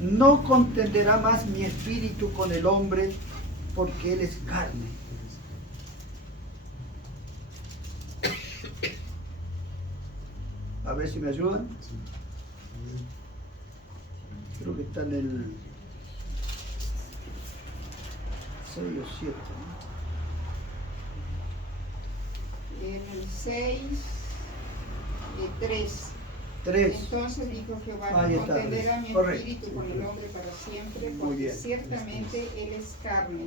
no contenderá más mi espíritu con el hombre, porque él es carne. A ver si me ayudan. Creo que está en el 6 o 7. ¿no? En el 6, 3. 3. Entonces dijo Jehová, Ahí no está. contenderá mi Correcto. espíritu con el hombre para siempre, Muy porque bien. ciertamente él es carne,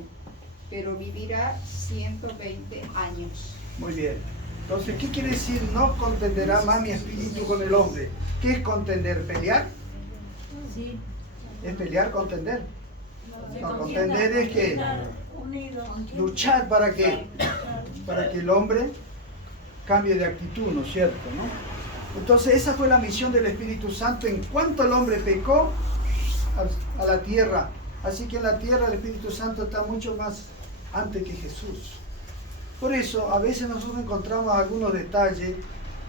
pero vivirá 120 años. Muy bien. Entonces, ¿qué quiere decir no contenderá más mi espíritu con el hombre? ¿Qué es contender? ¿Pelear? Sí. ¿Es pelear, contender? Se No, contienda, contender es que luchar para que el hombre cambie de actitud, ¿no es cierto? ¿no? Entonces, esa fue la misión del Espíritu Santo en cuanto el hombre pecó a la tierra. Así que en la tierra el Espíritu Santo está mucho más antes que Jesús. Por eso, a veces nosotros encontramos algunos detalles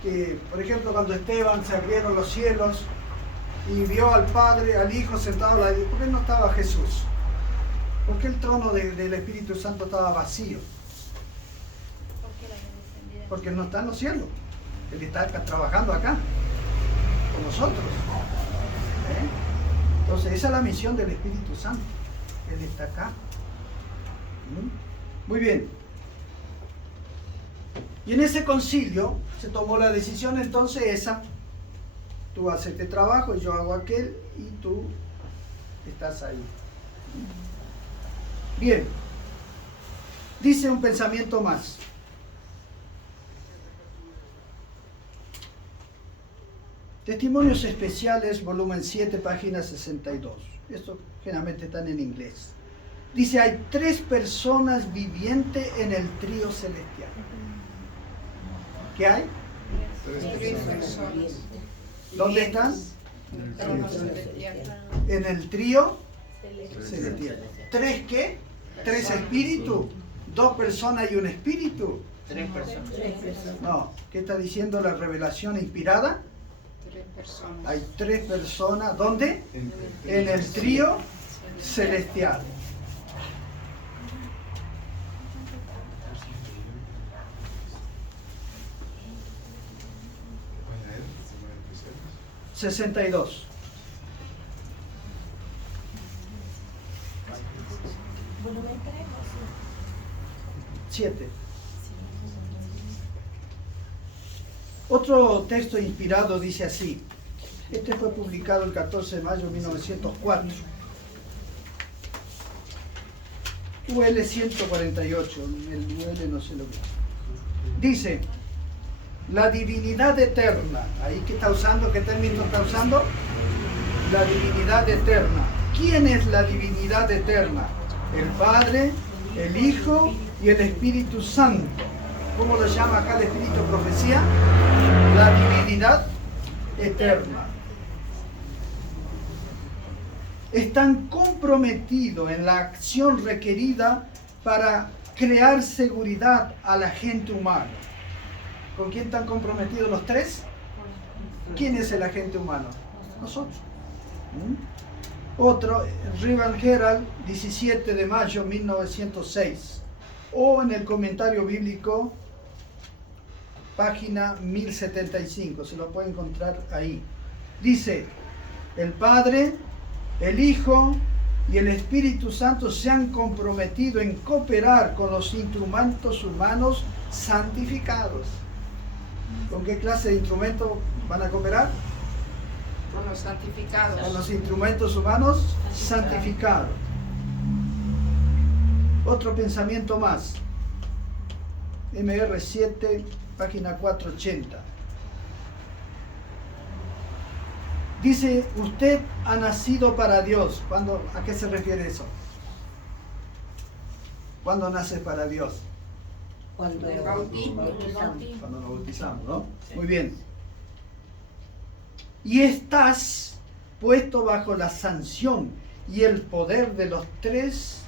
que, por ejemplo, cuando Esteban se abrieron los cielos y vio al Padre, al Hijo sentado a la derecha, ¿por qué no estaba Jesús? ¿Por qué el trono del Espíritu Santo estaba vacío? Porque Él no está en los cielos. Él está acá, trabajando acá, con nosotros. ¿Eh? Entonces, esa es la misión del Espíritu Santo. Él está acá. Muy bien. Y en ese concilio se tomó la decisión entonces esa. Tú haces este trabajo y yo hago aquel y tú estás ahí. Bien. Dice un pensamiento más. Testimonios Especiales, volumen 7, página 62. Esto generalmente están en inglés. Dice, hay 3 personas vivientes en el trío celestial. ¿Qué hay? 3 personas. ¿Dónde están? En el trío celestial. ¿3 qué? 3 espíritus. 2 personas y un espíritu. 3 personas. No, ¿qué está diciendo la revelación inspirada? 3 personas. Hay 3 personas. ¿Dónde? En el trío celestial. ¿Pueden leer? ¿Se pueden empezar? 62. Volumen 3 o 7. Otro texto inspirado dice así. Este fue publicado el 14 de mayo de 1904. UL 148, el UL no sé lo que es. Dice, la divinidad eterna. ¿Ahí qué está usando? ¿Qué término está usando? La divinidad eterna. ¿Quién es la divinidad eterna? El Padre, el Hijo y el Espíritu Santo. ¿Cómo lo llama acá el Espíritu Profecía? La divinidad eterna. Están comprometidos en la acción requerida para crear seguridad a la gente humana. ¿Con quién están comprometidos los 3? ¿Quién es el agente humano? Nosotros. Otro, Rivan Herald, 17 de mayo de 1906. O en el comentario bíblico, página 1075, se lo puede encontrar ahí. Dice, el Padre, el Hijo y el Espíritu Santo se han comprometido en cooperar con los instrumentos humanos santificados. ¿Con qué clase de instrumentos van a cooperar? Con los santificados. Con los instrumentos humanos santificados. Otro pensamiento más. MR7, página 480. Dice, usted ha nacido para Dios. ¿A qué se refiere eso? ¿Cuándo nace para Dios? Cuando El bautismo. Cuando nos bautizamos, ¿no? Muy bien. Y estás puesto bajo la sanción y el poder de los 3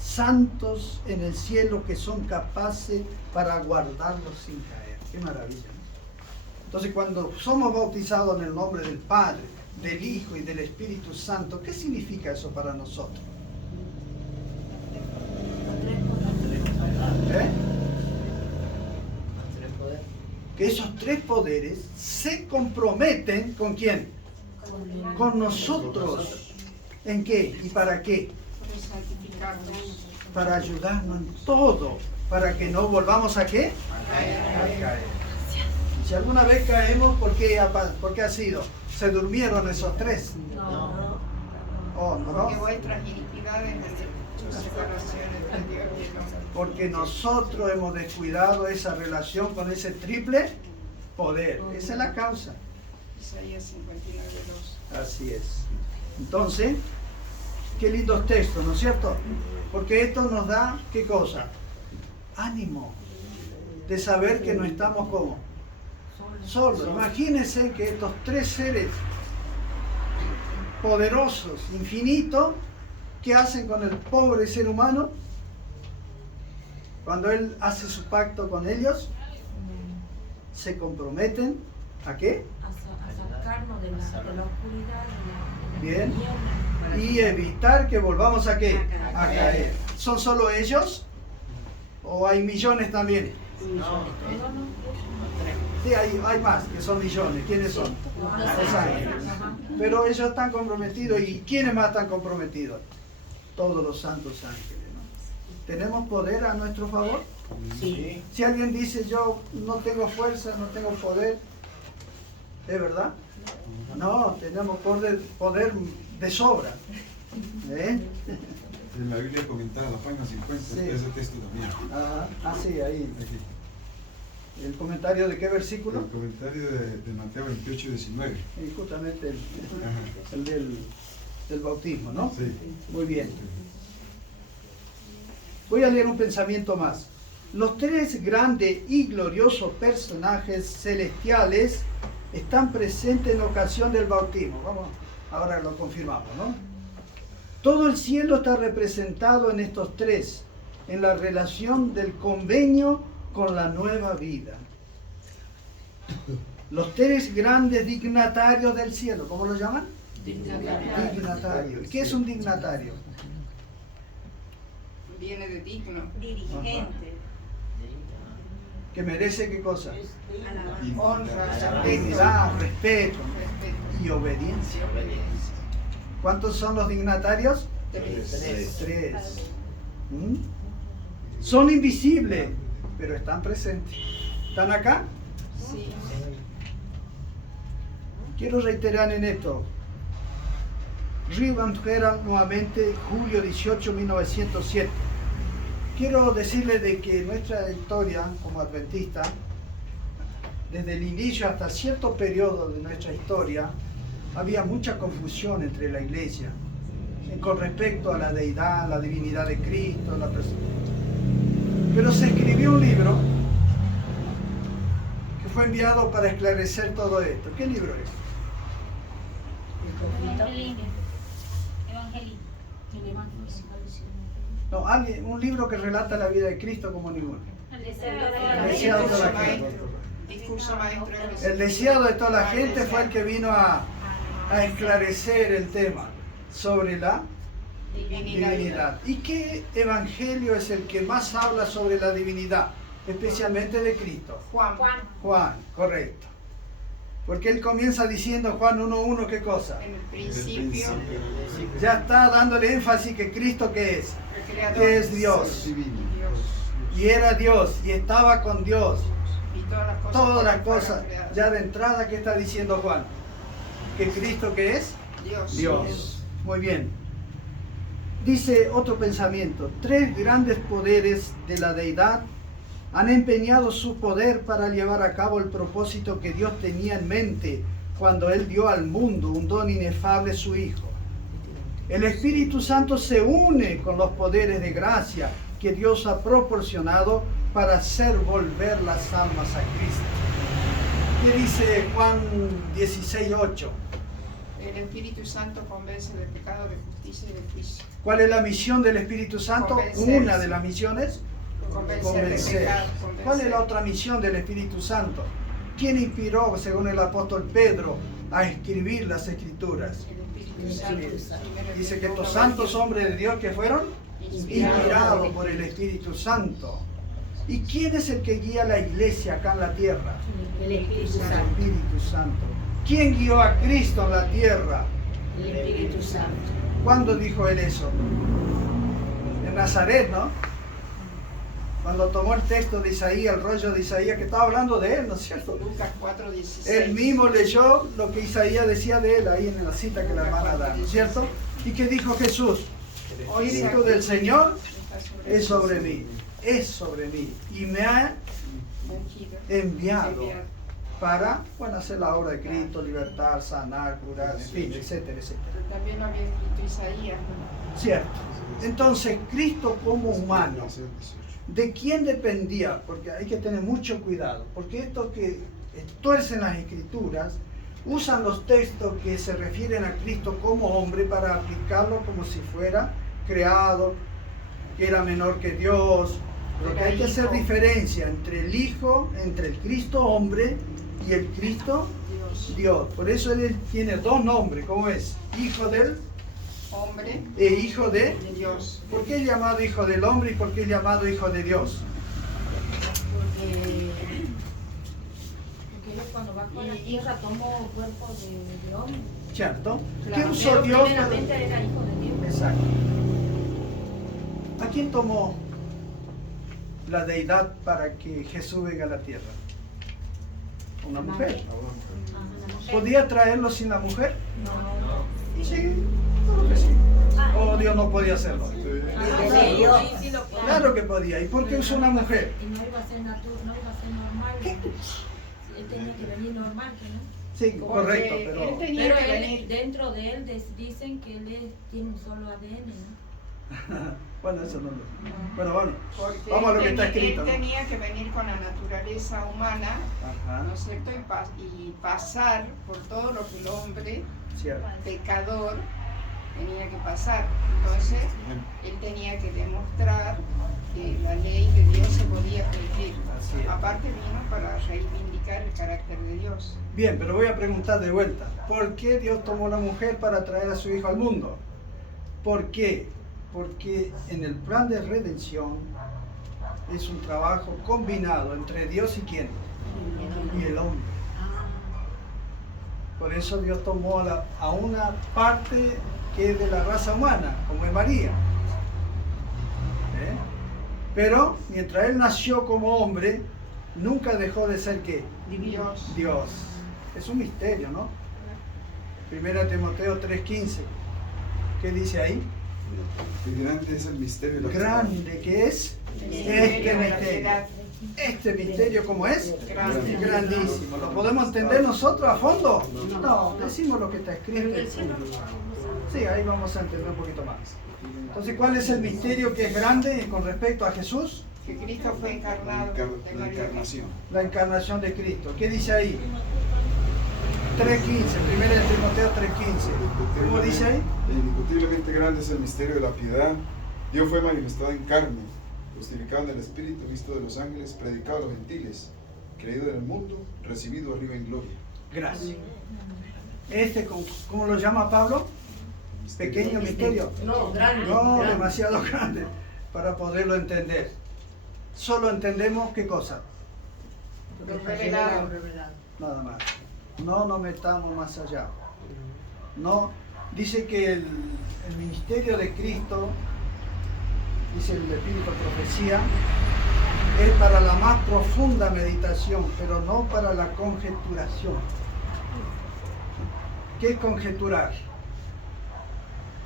santos en el cielo que son capaces para guardarlos sin caer. Qué maravilla, ¿no? Entonces, cuando somos bautizados en el nombre del Padre, del Hijo y del Espíritu Santo, ¿qué significa eso para nosotros? ¿Eh? Que esos 3 poderes se comprometen ¿con quién? Con nosotros. ¿En qué? ¿Y para qué? Para santificarnos. Para ayudarnos en todo. Para que no volvamos a ¿qué? A caer. Si alguna vez caemos, ¿por qué ha sido? ¿Se durmieron esos 3? No. Oh, Porque ¿no? vuestras iniquidades y separaciones del Dios y el hombre. Porque nosotros hemos descuidado esa relación con ese triple poder. Esa es la causa. Isaías 59:2. Así es. Entonces, qué lindos textos, ¿no es cierto? Porque esto nos da, ¿qué cosa? Ánimo de saber que no estamos como solos. Imagínense que estos 3 seres poderosos, infinitos, ¿qué hacen con el pobre ser humano? Cuando él hace su pacto con ellos, se comprometen ¿a qué? A sacarnos de la oscuridad, de la Bien. tiniebla. Y evitar que volvamos a qué? A caer. ¿Son solo ellos? ¿O hay millones también? Sí, hay más, que son millones. ¿Quiénes son? Los ángeles. Pero ellos están comprometidos. ¿Y quiénes más están comprometidos? Todos los santos ángeles, ¿no? ¿Tenemos poder a nuestro favor? Sí. Si alguien dice, yo no tengo fuerza, no tengo poder, ¿es verdad? No, tenemos poder de sobra. ¿Eh? En la Biblia comentada, la página 50, Sí. ese texto también. Ajá. Ah, sí, ahí. Aquí. ¿El comentario de qué versículo? El comentario de Mateo 28, 19. Justamente Ajá. el del bautismo, ¿no? Sí. Muy bien. Voy a leer un pensamiento más. Los tres grandes y gloriosos personajes celestiales están presentes en ocasión del bautismo. Vamos, ahora lo confirmamos, ¿no? Todo el cielo está representado en estos tres, en la relación del convenio con la nueva vida. Los tres grandes dignatarios del cielo, ¿cómo lo llaman? Dignatario. ¿Qué es un dignatario? Viene de digno. Dirigente. ¿Que merece qué cosa? Honra. Dignidad, respeto Respeto. y obediencia. Y obediencia. ¿Cuántos son los dignatarios? Tres. Tres. ¿Mm? Son invisibles, pero están presentes. ¿Están acá? Sí. Quiero reiterar en esto. Reuben Herald nuevamente, julio 18, 1907. Quiero decirles de que nuestra historia como adventista, desde el inicio hasta cierto periodo de nuestra historia, había mucha confusión entre la iglesia con respecto a la deidad, la divinidad de Cristo, la persona. Pero se escribió un libro que fue enviado para esclarecer todo esto. ¿Qué libro es? Evangelino. No, un libro que relata la vida de Cristo como ninguno. El deseado de toda la gente. Discurso maestro. El deseado de toda la gente fue el que vino a esclarecer el tema sobre la divinidad. ¿Y qué evangelio es el que más habla sobre la divinidad, especialmente de Cristo? Juan. Juan, correcto. Porque él comienza diciendo, Juan 1.1, ¿qué cosa? En el principio. Ya está dándole énfasis que Cristo, ¿qué es? El creador. Que es Dios. Dios. Y era Dios, y estaba con Dios. Y todas las cosas. Todas las fueron cosas. creadas. Ya de entrada, ¿qué está diciendo Juan? Que Cristo, ¿qué es? Dios. Dios. Muy bien. Dice otro pensamiento. Tres grandes poderes de la deidad han empeñado su poder para llevar a cabo el propósito que Dios tenía en mente cuando Él dio al mundo un don inefable, su Hijo. El Espíritu Santo se une con los poderes de gracia que Dios ha proporcionado para hacer volver las almas a Cristo. ¿Qué dice Juan 16:8? El Espíritu Santo convence de pecado, de justicia y de juicio. ¿Cuál es la misión del Espíritu Santo? Convencer. Una de las misiones. Convencer. De pecado, convencer. ¿Cuál es la otra misión del Espíritu Santo? ¿Quién inspiró, según el apóstol Pedro, a escribir las Escrituras? El Espíritu Santo. Dice que estos santos hombres de Dios que fueron inspirados por el Espíritu Santo. ¿Y quién es el que guía la iglesia acá en la tierra? El Espíritu El Santo. Espíritu Santo. ¿Quién guió a Cristo en la tierra? El Espíritu Santo. ¿Cuándo dijo él eso? En Nazaret, ¿no? Cuando tomó el texto de Isaías, el rollo de Isaías, que estaba hablando de él, ¿no es cierto? Lucas 4:16. Él mismo leyó lo que Isaías decía de él ahí en la cita que la hermana da, ¿no es cierto? ¿Y qué dijo Jesús? El Espíritu del Señor es sobre mí, y me ha enviado para, bueno, hacer la obra de Cristo, libertar, sanar, curar, en fin, etcétera, etcétera. También lo había escrito Isaías. Cierto. Entonces, Cristo como humano, ¿de quién dependía? Porque hay que tener mucho cuidado, porque estos que tuercen las Escrituras usan los textos que se refieren a Cristo como hombre para aplicarlo como si fuera creado, que era menor que Dios. Porque hay que hacer diferencia entre el Hijo, entre el Cristo hombre y el Cristo Dios. Por eso él tiene dos nombres, ¿cómo es? Hijo del Hombre e hijo de Dios. ¿Por qué es llamado hijo del hombre y por qué es llamado hijo de Dios? Porque él cuando bajó a la tierra tomó cuerpo de hombre. ¿Cierto? Claro. ¿Qué usó Pero Dios? primeramente era hijo de Dios. Exacto. ¿A quién tomó la deidad para que Jesús venga a la tierra? Una mujer. ¿Podía traerlo sin la mujer? Sí, claro que sí. ¿O Dios no podía hacerlo? Sí, lo puede. Claro que podía. ¿Y por qué usó una mujer? Y no iba a ser natural, no iba a ser normal. Él tenía que venir normal, ¿no? Sí, Porque correcto, él pero... tenía Pero que él, venir. dentro de él dicen que él tiene un solo ADN, ¿no? Bueno, eso no lo... Bueno, Porque vamos a lo que él está escrito, él ¿no? tenía que venir con la naturaleza humana, Ajá, ¿no es cierto? Y pasar por todo lo que el hombre cierto. pecador tenía que pasar. Entonces, él tenía que demostrar que la ley de Dios se podía cumplir. Así es. Aparte vino para reivindicar el carácter de Dios. Bien, pero voy a preguntar de vuelta. ¿Por qué Dios tomó a la mujer para traer a su hijo al mundo? ¿Por qué? Porque en el plan de redención es un trabajo combinado entre Dios y ¿quién? Y el hombre. Por eso Dios tomó a una parte que es de la raza humana, como es María. ¿Eh? Pero mientras él nació como hombre, nunca dejó de ser ¿qué? Dios. Dios. Es un misterio, ¿no? 1 Timoteo 3:15. ¿Qué dice ahí? Qué grande es el misterio de la Grande que es este misterio. Este misterio, ¿cómo es? Grande. Grandísimo. ¿Lo podemos entender nosotros a fondo? No, decimos lo que está escrito. Sí, ahí vamos a entender un poquito más. Entonces, ¿cuál es el misterio que es grande con respecto a Jesús? Que Cristo fue encarnado de la María. encarnación. La encarnación de Cristo. ¿Qué dice ahí? 3:15, 1 Timoteo 3:15. ¿Cómo dice ahí? Indiscutiblemente grande es el misterio de la piedad. Dios fue manifestado en carne, justificado en el Espíritu, visto de los ángeles, predicado a los gentiles, creído en el mundo, recibido arriba en gloria. Gracias. ¿Cómo lo llama Pablo? Pequeño misterio. No, grande. No, grande. demasiado grande para poderlo entender. Solo entendemos qué cosa, Lo revelado. nada más. No nos metamos más allá. No, dice que el ministerio de Cristo, dice el Espíritu Profecía, es para la más profunda meditación, pero no para la conjeturación. ¿Qué es conjeturar?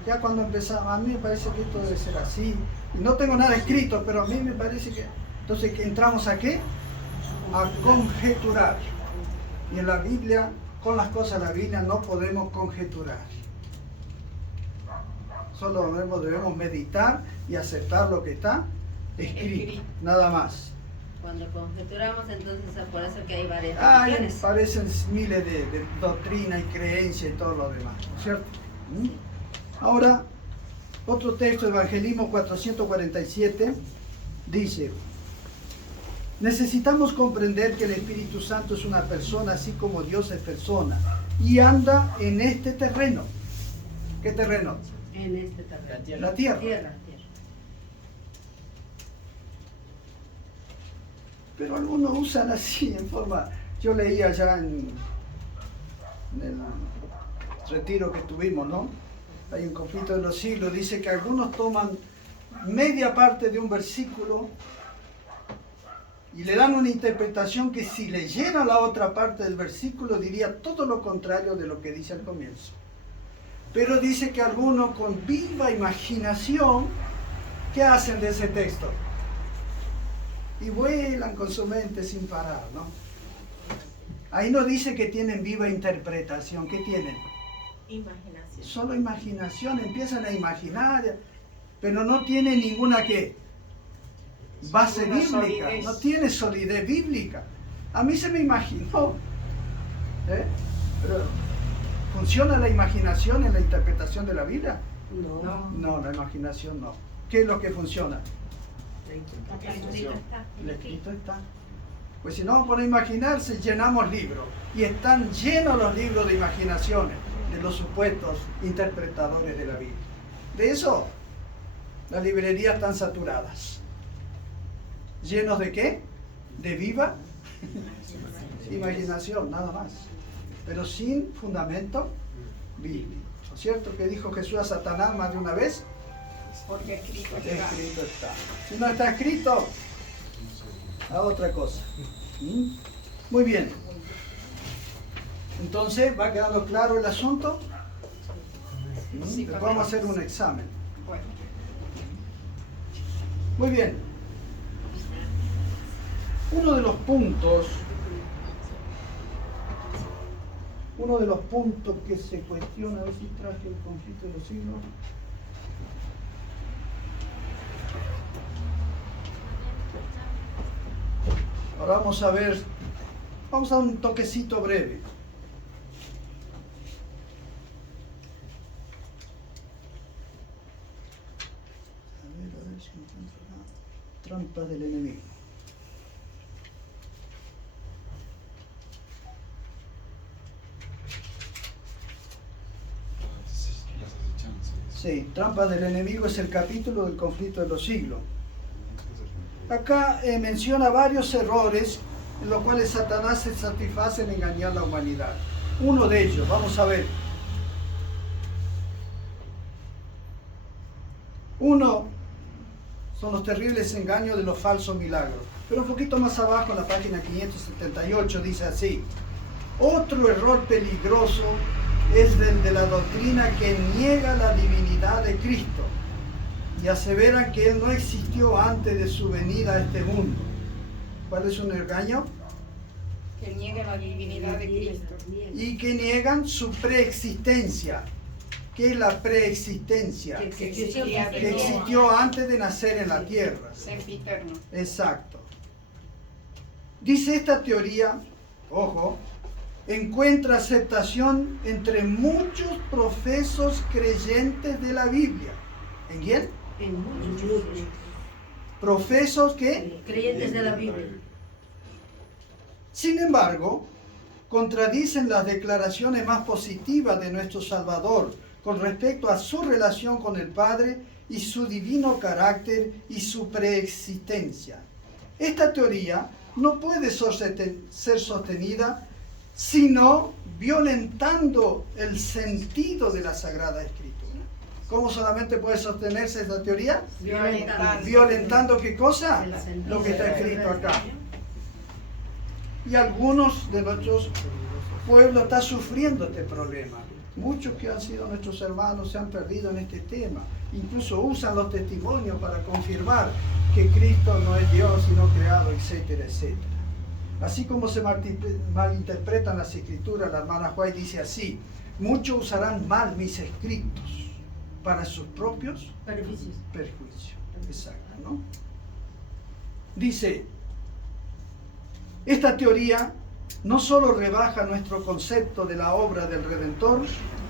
Ya cuando empezamos, a mí me parece que esto debe ser así. Y no tengo nada escrito, pero a mí me parece que... Entonces, ¿que entramos a qué? A conjeturar. Y en la Biblia, con las cosas de la Biblia, no podemos conjeturar. Solo debemos meditar y aceptar lo que está escrito. Nada más. Cuando conjeturamos, entonces es por eso que hay varias Ay, religiones. parecen miles de doctrina y creencia y todo lo demás, ¿cierto? Ahora, otro texto, Evangelismo 447, dice: necesitamos comprender que el Espíritu Santo es una persona así como Dios es persona y anda en este terreno. ¿Qué terreno? En este terreno. La tierra. Tierra. Pero algunos usan así en forma... Yo leía allá en el retiro que tuvimos, ¿no? Hay un conflicto de los siglos, dice que algunos toman media parte de un versículo y le dan una interpretación que si leyera la otra parte del versículo diría todo lo contrario de lo que dice al comienzo. Pero dice que algunos con viva imaginación, ¿qué hacen de ese texto? Y vuelan con su mente sin parar, ¿no? Ahí no dice que tienen viva interpretación. ¿Qué tienen? Imaginación. Solo imaginación, empiezan a imaginar, pero no tiene ninguna ¿qué? Base Una bíblica, solidez. no tiene solidez bíblica. A mí se me imaginó. Pero, ¿funciona la imaginación en la interpretación de la Biblia? No. No, la imaginación no. ¿Qué es lo que funciona? El escrito está. Pues si no, por imaginarse, llenamos libros. Y están llenos los libros de imaginaciones de los supuestos interpretadores de la Biblia. De eso, las librerías están saturadas. ¿Llenos de qué? De viva imaginación, nada más. Pero sin fundamento bíblico. ¿No es cierto que dijo Jesús a Satanás más de una vez? Porque escrito está. Escrito está. Si no está escrito, a otra cosa. Muy bien. Entonces, ¿va quedando claro el asunto? Sí, Después vamos a hacer un examen. Bueno, Muy bien. Uno de los puntos uno de los puntos que se cuestiona, a ver si traje el conflicto de los siglos. Ahora vamos a ver, vamos a dar un toquecito breve. A ver si encuentro la trampa del enemigo. Sí, trampa del enemigo es el capítulo del conflicto de los siglos. Acá menciona varios errores en los cuales Satanás se satisface en engañar a la humanidad. Uno de ellos, vamos a ver. Uno son los terribles engaños de los falsos milagros. Pero un poquito más abajo, en la página 578, dice así: otro error peligroso es el de la doctrina que niega la divinidad de Cristo y aseveran que Él no existió antes de su venida a este mundo. ¿Cuál es un engaño? Que niega la divinidad de Cristo. Y que niegan su preexistencia. ¿Qué es la preexistencia? Que existía Que existió antes de nacer en la tierra. Sempiterno. Exacto. Dice esta teoría, ojo, encuentra aceptación entre muchos profesos creyentes de la Biblia. ¿En quién? En muchos Profesos que creyentes de la Biblia. sin embargo, contradicen las declaraciones más positivas de nuestro Salvador con respecto a su relación con el Padre y su divino carácter y su preexistencia. Esta teoría no puede ser sostenida sino violentando el sentido de la Sagrada Escritura. ¿Cómo solamente puede sostenerse esta teoría? Violentando ¿qué cosa? Lo que está escrito acá. Y algunos de nuestros pueblos están sufriendo este problema. Muchos que han sido nuestros hermanos se han perdido en este tema. Incluso usan los testimonios para confirmar que Cristo no es Dios sino creado, etcétera, etcétera. Así como se malinterpretan las escrituras, la hermana White dice así: muchos usarán mal mis escritos para sus propios perjuicios. Exacto, ¿no? Dice, esta teoría no solo rebaja nuestro concepto de la obra del Redentor,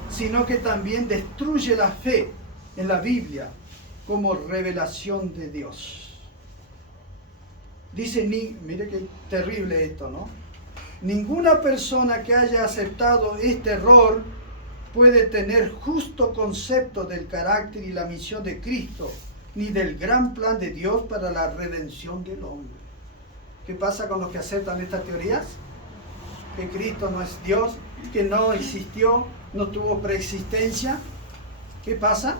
sino que también destruye la fe en la Biblia como revelación de Dios. Dice, mire qué terrible esto, ¿no? Ninguna persona que haya aceptado este error puede tener justo concepto del carácter y la misión de Cristo, ni del gran plan de Dios para la redención del hombre. ¿Qué pasa con los que aceptan estas teorías? Que Cristo no es Dios, que no existió, no tuvo preexistencia. ¿Qué pasa?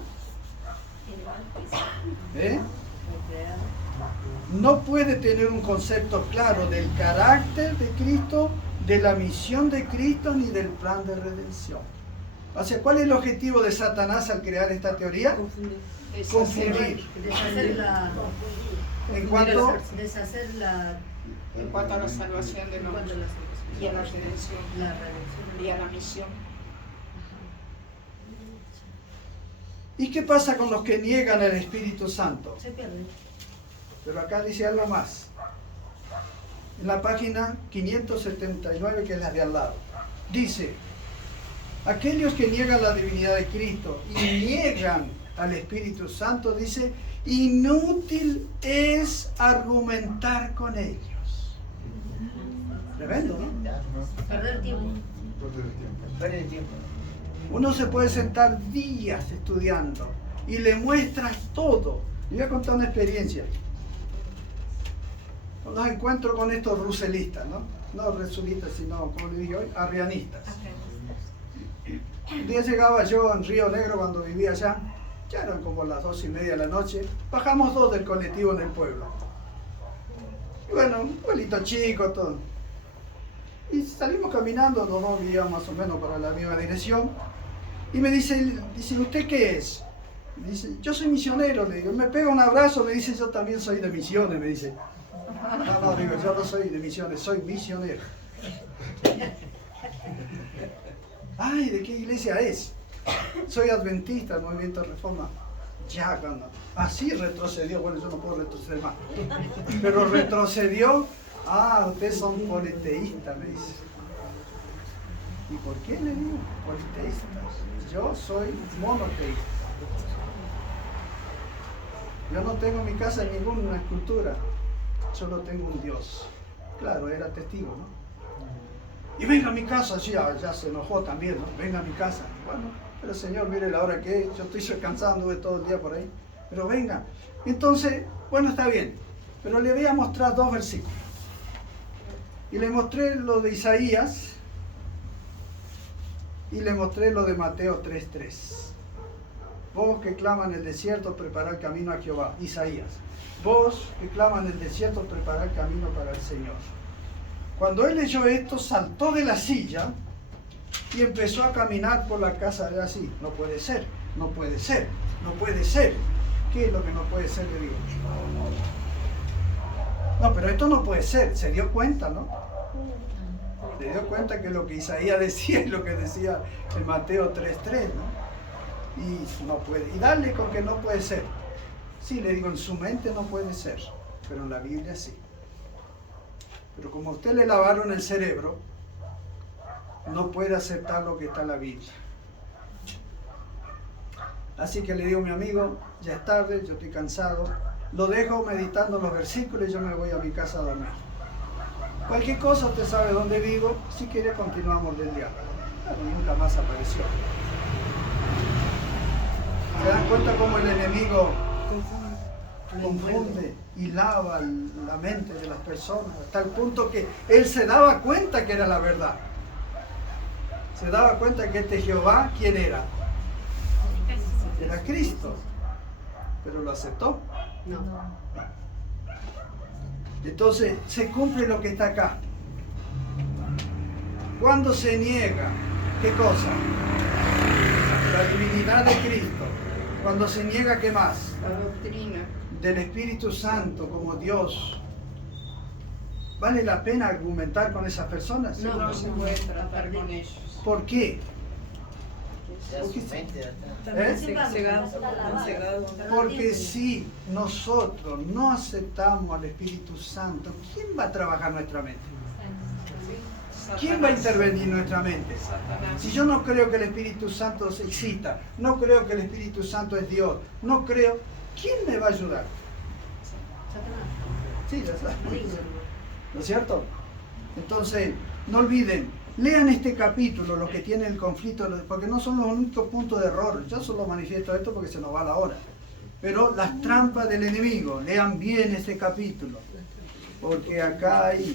No puede tener un concepto claro del carácter de Cristo, de la misión de Cristo, ni del plan de redención. O sea, ¿cuál es el objetivo de Satanás al crear esta teoría? Confundir. En cuanto a la salvación del hombre y a la redención y a la misión. ¿Y qué pasa con los que niegan el Espíritu Santo? Se pierden. Pero acá dice algo más. En la página 579, que es la de al lado, dice: aquellos que niegan la divinidad de Cristo y niegan al Espíritu Santo, dice, inútil es argumentar con ellos. Tremendo, ¿no? Perder tiempo. Perder tiempo. Uno se puede sentar días estudiando y le muestras todo. Yo voy a contar una experiencia. Nos encuentro con estos ruselistas, ¿no? No resulistas, sino, como le dije hoy, arrianistas. Un día llegaba yo en Río Negro cuando vivía allá, ya eran como las 2:30 de la noche, bajamos 2 del colectivo en el pueblo. Y bueno, un pueblito chico, todo. Y salimos caminando, los dos vivíamos más o menos para la misma dirección. Y me dice, ¿usted qué es? Dice, yo soy misionero, le digo. Me pega un abrazo, me dice, yo también soy de misiones, me dice. No, digo, yo no soy de misiones, soy misionero. Ay, ¿de qué iglesia es? Soy adventista, Movimiento Reforma. Ya, cuando así retrocedió, bueno, yo no puedo retroceder más, pero retrocedió. Ah, ustedes son politeístas, me dice. ¿Y por qué le digo politeístas? Yo soy monoteísta. Yo no tengo en mi casa ninguna escultura, solo tengo un Dios. Claro, era testigo, ¿no? Y venga a mi casa, sí, ya se enojó también, ¿no? Venga a mi casa. Bueno, pero Señor, mire la hora que es, yo estoy cansado, anduve todo el día por ahí. Pero venga. Entonces, bueno, está bien. Pero le voy a mostrar 2 versículos. Y le mostré lo de Isaías y le mostré lo de Mateo 3:3. Vos que claman en el desierto, preparad camino a Jehová. Isaías. Vos que claman en el desierto, preparad camino para el Señor. Cuando él leyó esto, saltó de la silla y empezó a caminar por la casa de así. No puede ser, no puede ser, no puede ser. ¿Qué es lo que no puede ser? Le digo. No, pero esto no puede ser. Se dio cuenta, ¿no? Se dio cuenta que lo que Isaías decía es lo que decía en Mateo 3:3, ¿no? Y no puede. Y dale con que no puede ser. Sí, le digo, en su mente no puede ser, pero en la Biblia sí. Pero como a usted le lavaron el cerebro, no puede aceptar lo que está en la Biblia. Así que le digo, mi amigo, ya es tarde, yo estoy cansado. Lo dejo meditando los versículos y yo me voy a mi casa a dormir. Cualquier cosa, usted sabe dónde vivo. Si quiere, continuamos del diálogo. Pero nunca más apareció. ¿Se dan cuenta cómo el enemigo confunde y lava la mente de las personas? Hasta el punto que él se daba cuenta que era la verdad. Se daba cuenta que este Jehová, ¿quién era? Era Cristo. Pero lo aceptó. No. Entonces se cumple lo que está acá. Cuando se niega, ¿qué cosa? La divinidad de Cristo. Cuando se niega, ¿qué más? La doctrina del Espíritu Santo como Dios. ¿Vale la pena argumentar con esas personas? no se puede tratar con ellos. ¿Por qué? Ya su mente ya está. Porque si nosotros no aceptamos al Espíritu Santo, ¿quién va a trabajar nuestra mente? ¿Quién va a intervenir en nuestra mente? Satanás. Si yo no creo que el Espíritu Santo se excita, no creo que el Espíritu Santo es Dios, no creo, ¿quién me va a ayudar? Sí, ya sabes. ¿No es cierto? Entonces, no olviden, lean este capítulo, los que tienen el conflicto, porque no son los únicos puntos de error. Yo solo manifiesto esto porque se nos va la hora. Pero las trampas del enemigo, lean bien este capítulo, porque acá hay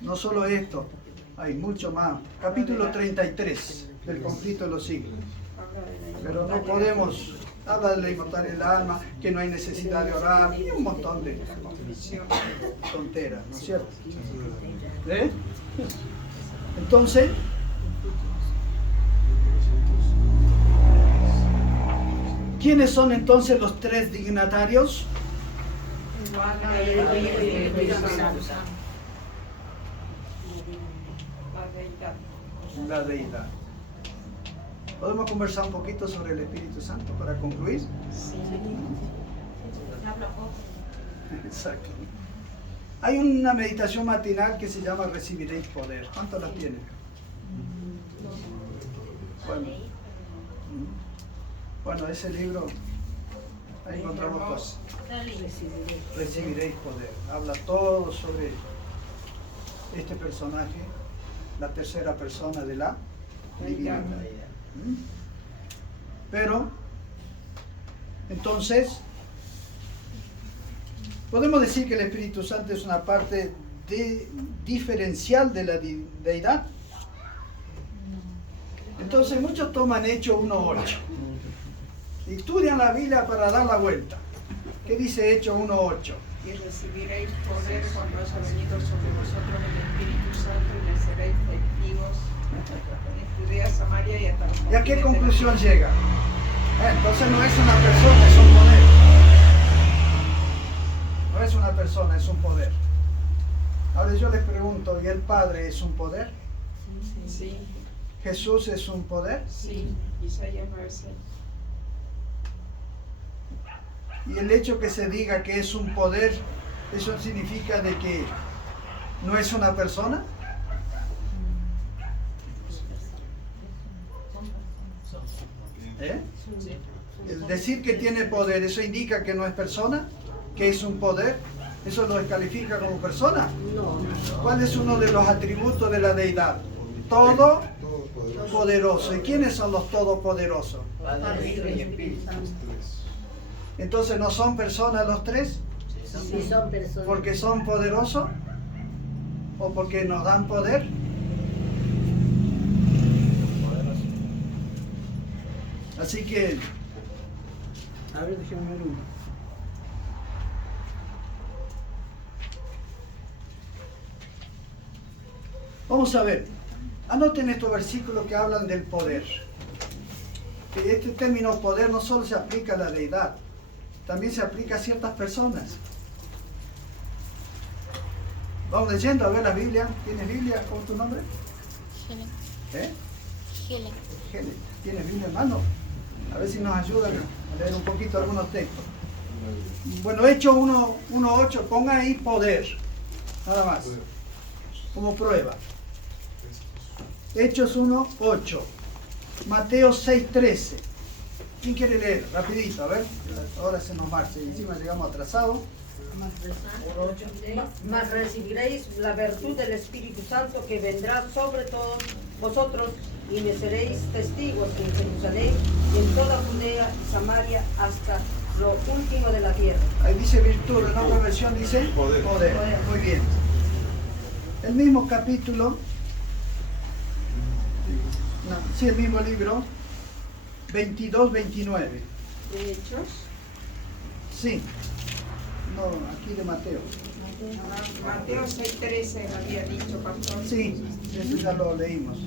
no solo esto, hay mucho más. Capítulo 33 del conflicto de los siglos. Pero no podemos hablar de inmortal el alma, que no hay necesidad de orar, y un montón de tonteras, ¿no es cierto? ¿Eh? Entonces, ¿quiénes son entonces los 3 dignatarios? La deidad. ¿Podemos conversar un poquito sobre el Espíritu Santo para concluir? Sí. Exacto. Hay una meditación matinal que se llama Recibiréis Poder. ¿Cuántos la tienen? Bueno, ese libro, ahí encontramos cosas. Recibiréis Poder. Habla todo sobre este personaje, la tercera persona de la divinidad. Pero, entonces, ¿podemos decir que el Espíritu Santo es una parte diferencial de la deidad? Entonces muchos toman Hechos 1.8 y estudian la Biblia para dar la vuelta. ¿Qué dice Hechos 1.8? Y recibiréis poder cuando haya venido sobre vosotros el Espíritu Santo y le seréis testigos en Judea, Samaria y hasta los ¿Y a qué confines conclusión llega? Entonces no es una persona, es un poder. No es una persona, es un poder. Ahora yo les pregunto, ¿y el Padre es un poder? Sí. Jesús es un poder. Sí, Isaías 9:6. Y el hecho que se diga que es un poder, ¿eso significa de que no es una persona? ¿Eh? El decir que tiene poder, ¿eso indica que no es persona? ¿Que es un poder? ¿Eso lo descalifica como persona? No. ¿Cuál es uno de los atributos de la deidad? Todo Todopoderoso. poderoso. ¿Y quiénes son los todopoderosos? Padre, Hijo y Espíritu. Entonces, ¿no son personas los tres? Sí, son personas. ¿Porque son poderosos? ¿O porque nos dan poder? Así que, a ver, déjenme ver uno. Vamos a ver, anoten estos versículos que hablan del poder. Que este término poder no solo se aplica a la deidad, también se aplica a ciertas personas. Vamos leyendo a ver la Biblia. ¿Tienes Biblia? ¿Cómo es tu nombre? Helen. ¿Eh? Helen. Helen. ¿Tienes Biblia en mano? A ver si nos ayudan a leer un poquito algunos textos. Bueno, Hechos 1:8, ponga ahí poder, nada más, como prueba. Hechos 1:8, Mateo 6:13. ¿Quién quiere leer? Rapidito, a ver, ahora se nos marcha y encima llegamos atrasados. Mas recibiréis la virtud del Espíritu Santo que vendrá sobre todos vosotros y me seréis testigos en Jerusalén y en toda Judea y Samaria hasta lo último de la tierra. Ahí dice virtud, en otra versión dice Poder. Muy bien. El mismo capítulo, sí, el mismo libro, 22-29. ¿De Hechos? Sí. No, aquí de Mateo. Mateo 6:13 me había dicho, pastor. Sí, eso ya lo leímos.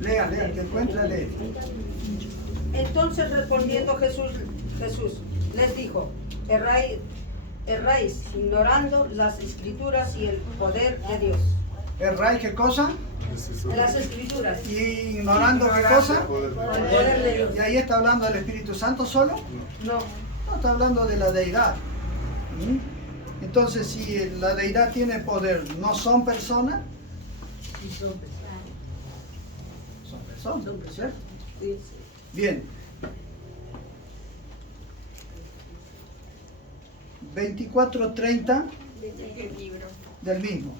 Lean, que encuentra, lee. Entonces respondiendo Jesús les dijo, erráis ignorando las escrituras y el poder de Dios. ¿Erráis qué cosa? Las escrituras. ¿Y ignorando qué cosa? El poder de Dios. ¿Y ahí está hablando del Espíritu Santo solo? No. No, está hablando de la deidad. ¿Mm? Entonces, si la deidad tiene poder, ¿no son personas? Sí, son personas. Son personas, ¿cierto? Sí. Bien. 24:30 ¿De qué libro? del mismo.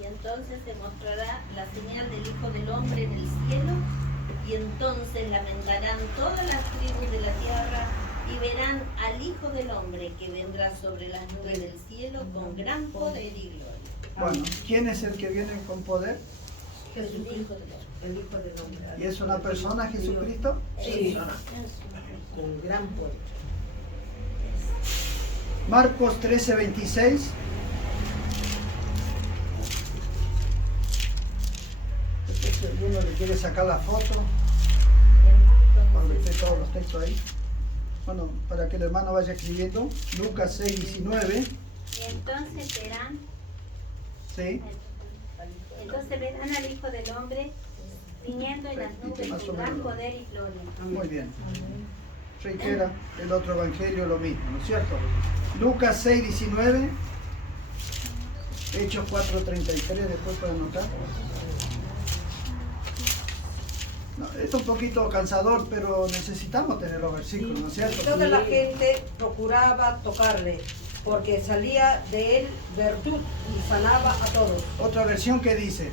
Y entonces se mostrará la señal del Hijo del Hombre en el cielo, y entonces lamentarán todas las tribus de la tierra y verán al Hijo del Hombre que vendrá sobre las nubes del cielo con gran poder y gloria. Bueno, ¿quién es el que viene con poder? Jesucristo, el Hijo del Hombre. ¿Y es una persona, Jesucristo? Sí, con gran poder. Marcos 13:26. Si alguno le quiere sacar la foto, cuando esté todos los textos ahí. Bueno, para que el hermano vaya escribiendo. Lucas 6:19. Entonces verán, Sí. entonces verán al Hijo del Hombre viniendo en las nubes Más o con gran menos. poder y gloria. Muy bien. Reitera el otro evangelio lo mismo, ¿no es cierto? Lucas 6:19. Hechos 4:33, después para anotar. No, esto es un poquito cansador, pero necesitamos tener los versículos, ¿no es cierto? Toda la gente procuraba tocarle, porque salía de él virtud y sanaba a todos. Otra versión que dice,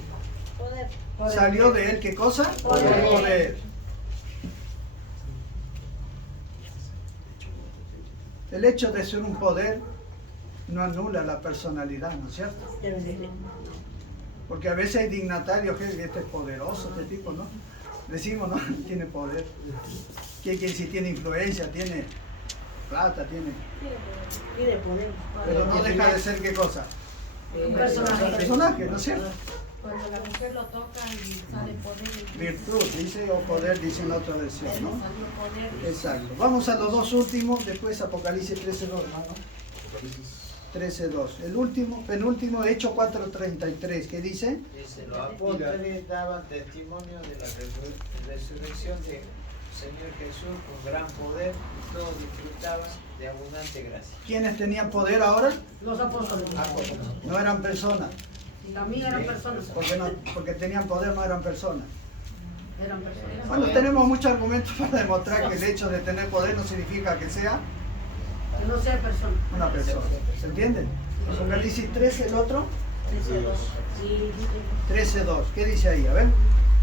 Poder. ¿salió de él qué cosa? Poder. Poder. El hecho de ser un poder no anula la personalidad, ¿no es cierto? Porque a veces hay dignatarios que este es poderoso, este tipo, ¿no? Decimos, ¿no? Tiene poder. Que si tiene influencia, tiene plata, tiene... Tiene poder. Pero no deja de ser qué cosa. Un personaje. Un personaje, ¿no es cierto? Cuando la mujer lo toca y sale poder. Virtud, dice, o poder, dice en la otra versión, ¿no? Exacto. Vamos a los dos últimos, después Apocalipsis 13:2, hermano. 13:2. El último, penúltimo, Hechos 4:33, ¿qué dice? Dice, los apóstoles daban testimonio de la resurrección del Señor Jesús con gran poder, y todos disfrutaban de abundante gracia. ¿Quiénes tenían poder ahora? Los apóstoles. No eran personas. También eran personas. Porque tenían poder, no eran personas. Eran personas. Bueno, tenemos muchos argumentos para demostrar que el hecho de tener poder no significa que sea Que no sea persona. una persona. ¿Se entiende? Apocalipsis 13, el otro. 13:2. ¿Qué dice ahí? A ver.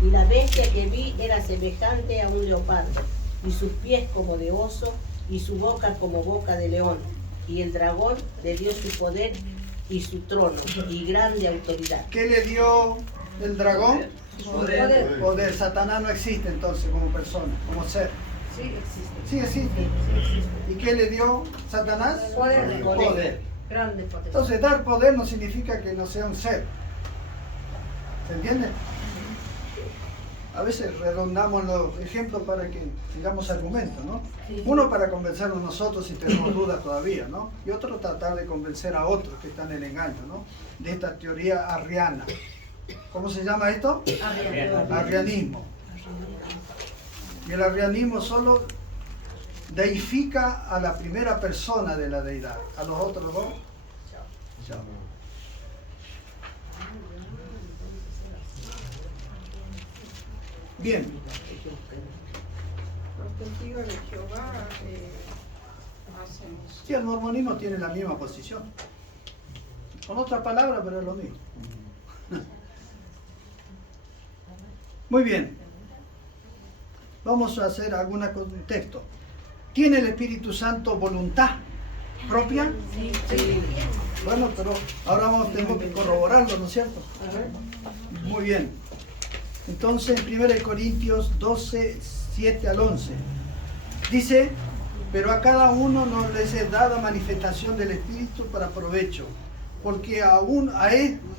Y la bestia que vi era semejante a un leopardo, y sus pies como de oso, y su boca como boca de león. Y el dragón le dio su poder y su trono, y grande autoridad. ¿Qué le dio el dragón? Poder. Poder. Satanás no existe entonces como persona, como ser. Sí existe. Sí existe. ¿Y qué le dio Satanás? Poder. Poder. Grande poder. Entonces, dar poder no significa que no sea un ser. ¿Se entiende? A veces redondamos los ejemplos para que tengamos argumentos, ¿no? Sí. Uno para convencernos nosotros si tenemos dudas todavía, ¿no? Y otro tratar de convencer a otros que están en el engaño, ¿no? De esta teoría arriana. ¿Cómo se llama esto? Arrianismo. Y el arrianismo solo deifica a la primera persona de la deidad. A los otros dos, chao. Bien. Los testigos de Jehová hacen eso. Sí, el mormonismo tiene la misma posición. Con otra palabra, pero es lo mismo. Muy bien. Vamos a hacer alguna contexto. ¿Tiene el Espíritu Santo voluntad propia? Sí. Bueno, pero ahora tenemos que corroborarlo, ¿no es cierto? Muy bien. Entonces, en 1 Corintios 12, 7 al 11, dice, pero a cada uno nos les es dada manifestación del Espíritu para provecho, porque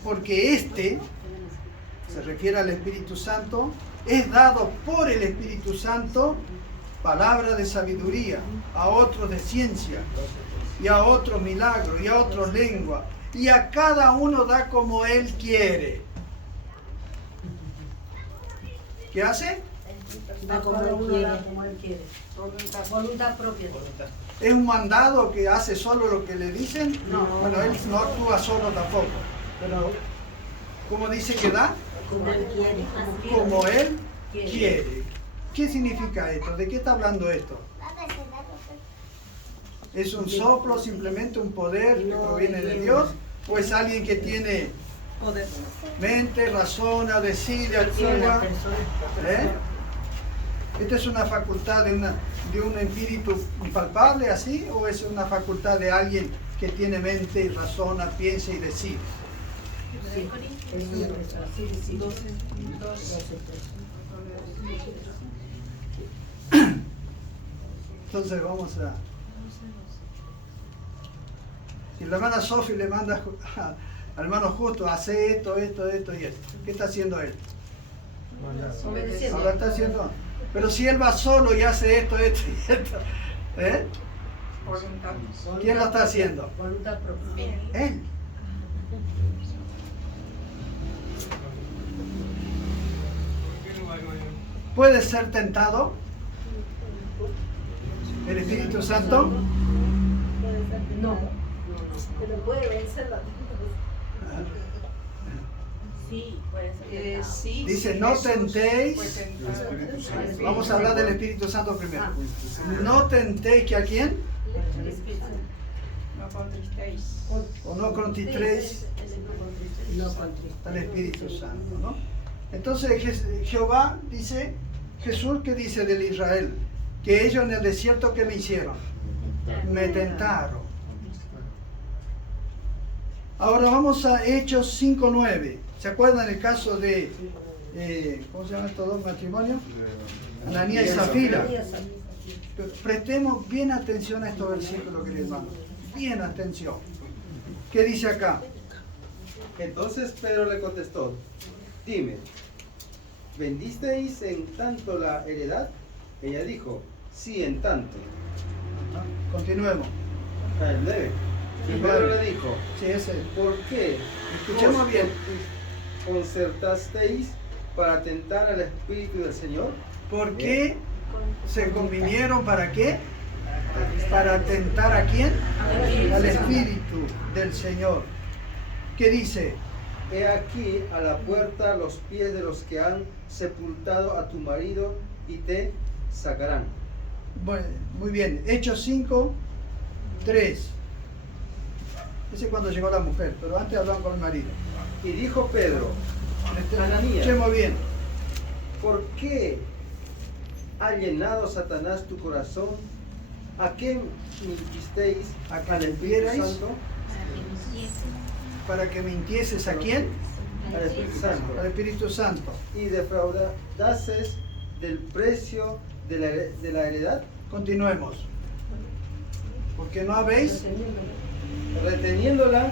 porque este, se refiere al Espíritu Santo, es dado por el Espíritu Santo palabra de sabiduría, a otros de ciencia, y a otros milagros, y a otros lengua, y a cada uno da como él quiere. ¿Qué hace? Da como él quiere. Como él quiere. Voluntad propia. ¿Es un mandado que hace solo lo que le dicen? No. Bueno, él no actúa solo tampoco. Pero, ¿cómo dice que da? Como él quiere. Como él quiere. ¿Qué significa esto? ¿De qué está hablando esto? ¿Es un soplo, simplemente un poder que proviene de Dios? ¿O es alguien que tiene mente, razona, decide, actúa? ¿Eh? ¿Esta es una facultad de un espíritu impalpable así? ¿O es una facultad de alguien que tiene mente, razona, piensa y decide? Entonces vamos a... Si la hermana Sofi le manda al hermano Justo, hace esto y esto. ¿Qué está haciendo él? Obedeciendo. Ahora está haciendo... Pero si él va solo y hace esto y esto, ¿eh? Voluntad. ¿Quién lo está haciendo? Voluntad propia. Él. ¿Puede ser tentado el Espíritu Santo? No. Pero puede vencerlo. Sí, Sí, Dice, sí, no Jesús tentéis. fue tentado. Vamos a hablar del Espíritu Santo primero. No tentéis que a quién, No contristéis. o no contristéis al Espíritu Santo, ¿no? Entonces Jehová dice, Jesús, ¿qué dice del Israel? Que ellos en el desierto, ¿qué me hicieron? Me tentaron. Ahora vamos a Hechos 5:9. ¿Se acuerdan el caso de, ¿cómo se llaman estos dos matrimonios? Ananías y Zafira. Prestemos bien atención a estos versículos, queridos hermanos. Bien atención. ¿Qué dice acá? Entonces Pedro le contestó, dime, ¿vendisteis en tanto la heredad? Ella dijo, sí, en tanto. Continuemos. El 9. Y Pedro le dijo, Sí, ese. ¿por qué Escuchemos os bien. concertasteis para tentar al Espíritu del Señor? ¿Por qué se convinieron? ¿Para qué? Para tentar ¿a quién? Al Espíritu del Señor. ¿Qué dice? He aquí a la puerta los pies de los que han sepultado a tu marido y te sacarán. Bueno, muy bien. Hechos 5, 3. Ese es cuando llegó la mujer, pero antes hablaban con el marido. Y dijo Pedro, Ananías, Escuchemos bien. ¿por qué ha llenado Satanás tu corazón? ¿A qué mintisteis ¿A que al Espíritu mintierais? Santo? Para que mintieses ¿a quién? Al Espíritu Santo. Al Espíritu Santo. Y defraudases del precio de la heredad, Continuemos. Porque no habéis. reteniéndola,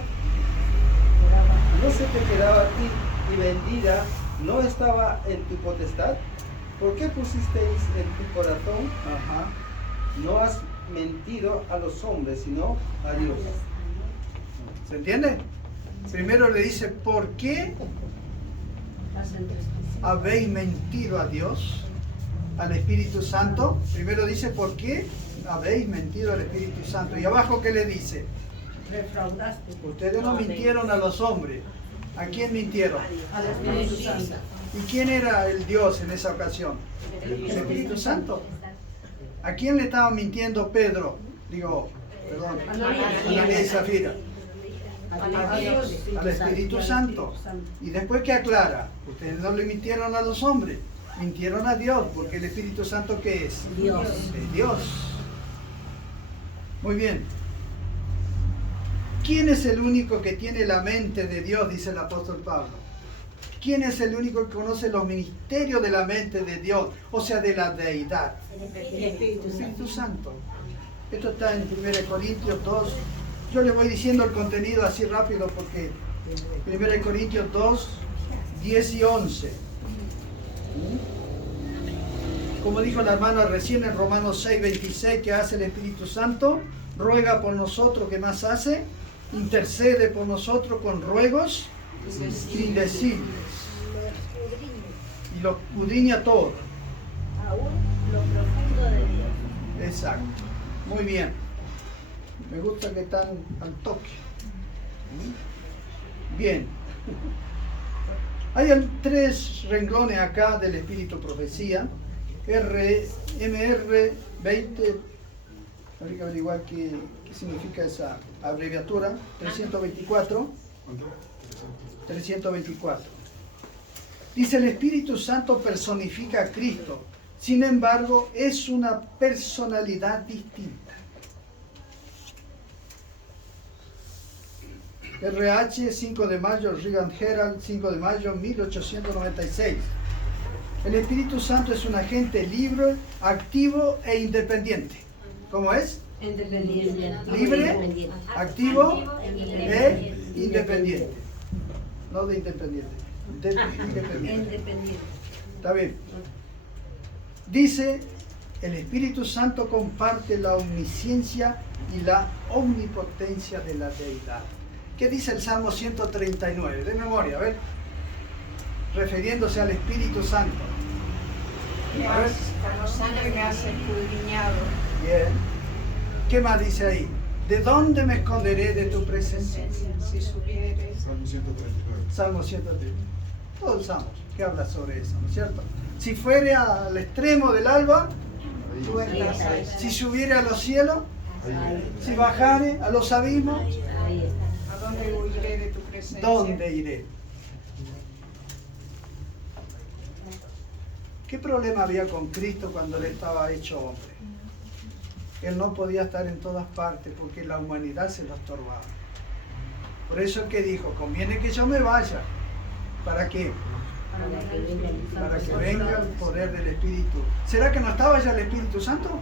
no se te quedaba a ti y vendida no estaba en tu potestad. ¿Por qué pusisteis en tu corazón? Ajá. No has mentido a los hombres, sino a Dios. ¿Se entiende? Primero le dice, ¿por qué habéis mentido a Dios, al Espíritu Santo? Primero dice, ¿por qué habéis mentido al Espíritu Santo? Y abajo, ¿qué le dice? Defraudaste Ustedes no mintieron a los hombres. ¿A quién mintieron? al Espíritu Santo. ¿Y quién era el Dios en esa ocasión? El Espíritu Santo. ¿A quién le estaba mintiendo Pedro? Digo, perdón, Ananías y Zafira. Al Espíritu Santo. Y después que aclara, ustedes no le mintieron a los hombres, mintieron a Dios, porque el Espíritu Santo ¿qué es? Dios. Es Dios. Muy bien. ¿Quién es el único que tiene la mente de Dios? Dice el apóstol Pablo. ¿Quién es el único que conoce los ministerios de la mente de Dios? O sea, de la deidad. El Espíritu Santo. Esto está en 1 Corintios 2. Yo le voy diciendo el contenido así rápido porque 1 Corintios 2, 10 y 11. Como dijo la hermana recién en Romanos 6, 26, ¿qué hace el Espíritu Santo? Ruega por nosotros, ¿qué más hace? Intercede por nosotros con ruegos indecibles. Y lo escudriña todo. Aún lo profundo de Dios. Exacto. Muy bien. Me gusta que están al toque. Bien. Hay 3 renglones acá del Espíritu Profecía. MR 20. Habría que averiguar qué significa esa abreviatura. 324. 324. Dice, el Espíritu Santo personifica a Cristo. Sin embargo, es una personalidad distinta. RH 5 de mayo, Reagan Herald 5 de mayo 1896. El Espíritu Santo es un agente libre, activo e independiente. ¿Cómo es? Independiente. Libre, activo e independiente. No de independiente, de independiente. Independiente. Está bien. Dice, el Espíritu Santo comparte la omnisciencia y la omnipotencia de la deidad. ¿Qué dice el Salmo 139? De memoria, a ver. Refiriéndose al Espíritu Santo. A ver. Con los años me has escudriñado. Bien. ¿Qué más dice ahí? ¿De dónde me esconderé de tu presencia? Si supieres. Salmo 139. Salmo 139. Todos los salmos que habla sobre eso, ¿no es cierto? Si fuere al extremo del alba, Tú estás ahí. si subiere a los cielos, si bajare a los abismos, ¿A dónde huiré de tu presencia? ¿dónde iré? ¿Qué problema había con Cristo cuando Él estaba hecho hombre? Él no podía estar en todas partes porque la humanidad se lo estorbaba. Por eso es que dijo, conviene que yo me vaya. ¿Para qué? Para que venga el poder del Espíritu. ¿Será que no estaba ya el Espíritu Santo?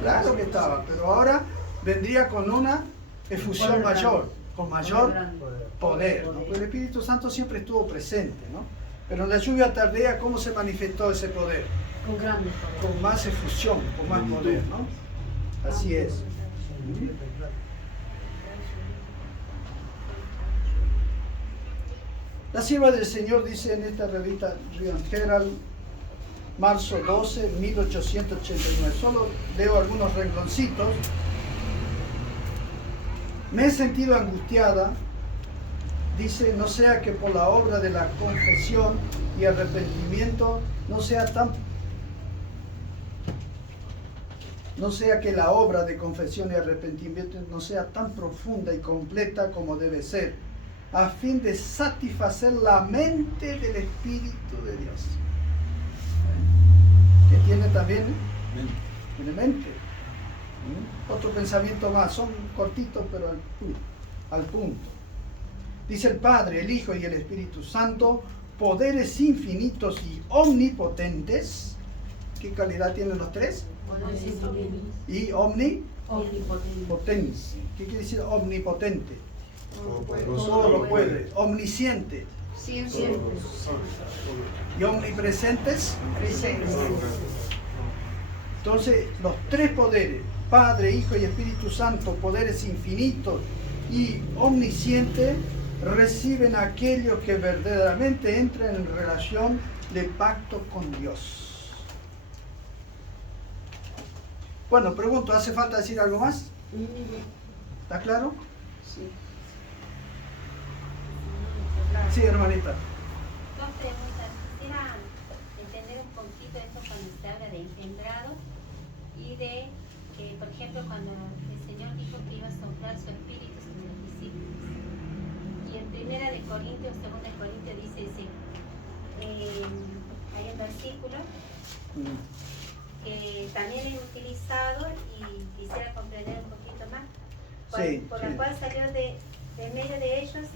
Claro que estaba, pero ahora vendría con una efusión mayor, con mayor poder, ¿no? Porque el Espíritu Santo siempre estuvo presente, ¿no? Pero en la lluvia tardía, ¿cómo se manifestó ese poder? Con grande poder. Con más efusión, con más poder, ¿no? Así es. La sierva del Señor dice en esta revista Review and Herald, marzo 12, 1889. Solo leo algunos rengloncitos. Me he sentido angustiada, dice, no sea que por la obra de la confesión y arrepentimiento no sea que la obra de confesión y arrepentimiento no sea tan profunda y completa como debe ser, a fin de satisfacer la mente del Espíritu de Dios, que tiene también mente. Otro pensamiento más, son cortitos pero al punto. Dice el Padre, el Hijo y el Espíritu Santo, poderes infinitos y omnipotentes. ¿Qué calidad tienen los tres? Y omnipotencia. ¿Qué quiere decir omnipotente? Todo lo puede. Omnisciente. Y omnipresentes. Entonces, los tres poderes, Padre, Hijo y Espíritu Santo, poderes infinitos y omniscientes, reciben a aquellos que verdaderamente entran en relación de pacto con Dios. Bueno, pregunto, ¿hace falta decir algo más? ¿Está claro? Sí. Sí, hermanita. Dos preguntas. Quisiera entender un poquito esto cuando se habla de engendrado y de que, por ejemplo, cuando el Señor dijo que iba a soplar su espíritu sobre los discípulos. Y en 1 Corintios, 2 Corintios dice, hay un versículo que también es utilizado y quisiera comprender un poquito más, por la cual salió de medio de ellos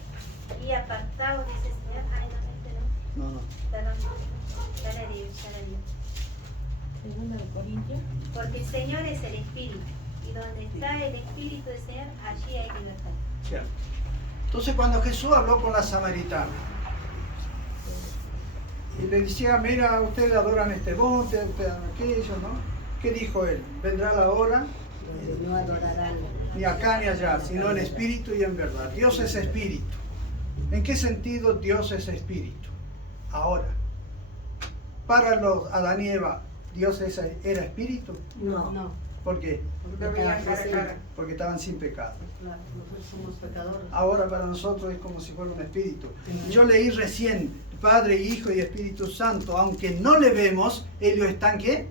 y apartado, dice el Señor. Ay, no. Perdón. Dale Dios. 2 Corintios. Porque el Señor es el Espíritu, y donde está el Espíritu del Señor, allí hay libertad. Cierto. Entonces, cuando Jesús habló con la samaritana y le decía, mira, ustedes adoran este monte, ustedes adoran aquello, ¿no? ¿Qué dijo él? Vendrá la hora, No adorarán. ni acá ni allá, sino en espíritu y en verdad. Dios es espíritu. ¿En qué sentido Dios es espíritu? Ahora, para los Adán y Eva, ¿Dios era espíritu? No. ¿Por qué? Porque estaban sin pecado. Nosotros somos pecadores. Ahora para nosotros es como si fuera un espíritu. Yo leí recién, Padre, Hijo y Espíritu Santo, aunque no le vemos, ellos están ¿qué?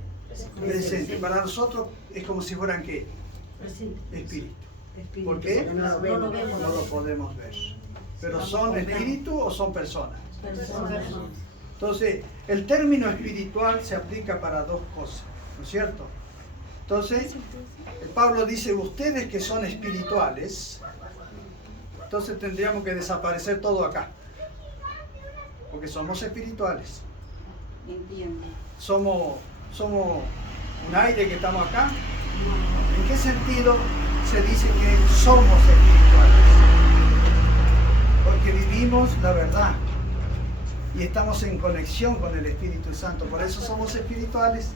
Presentes. Para nosotros es como si fueran ¿qué? Espíritu. ¿Por qué? No lo podemos ver. ¿Pero son espíritu o son personas? Entonces, el término espiritual se aplica para dos cosas, ¿no es cierto? Entonces, Pablo dice, ustedes que son espirituales, entonces tendríamos que desaparecer todo acá, porque somos espirituales. Entiendo. Somos un aire que estamos acá. ¿En qué sentido se dice que somos espirituales? Porque vivimos la verdad y estamos en conexión con el Espíritu Santo, por eso somos espirituales.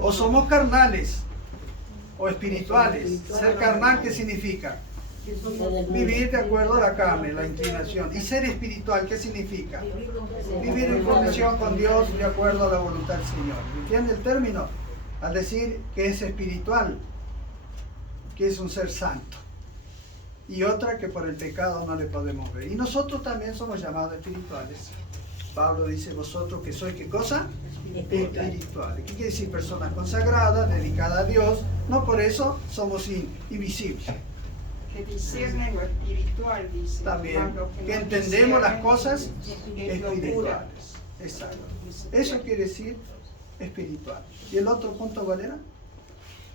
O somos carnales o espirituales. Ser carnal, ¿qué significa? Vivir de acuerdo a la carne, la inclinación. Y ser espiritual, ¿qué significa? Vivir en conexión con Dios de acuerdo a la voluntad del Señor. ¿Entiende el término? Al decir que es espiritual, que es un ser santo. Y otra que por el pecado no le podemos ver. Y nosotros también somos llamados espirituales. Pablo dice, vosotros que sois, ¿qué cosa? Espirituales. ¿Qué quiere decir? Personas consagradas, dedicadas a Dios. No por eso somos invisibles. Que discierne lo espiritual, dice. También, que entendemos las cosas espirituales. Exacto. Eso quiere decir espiritual. ¿Y el otro punto cuál era?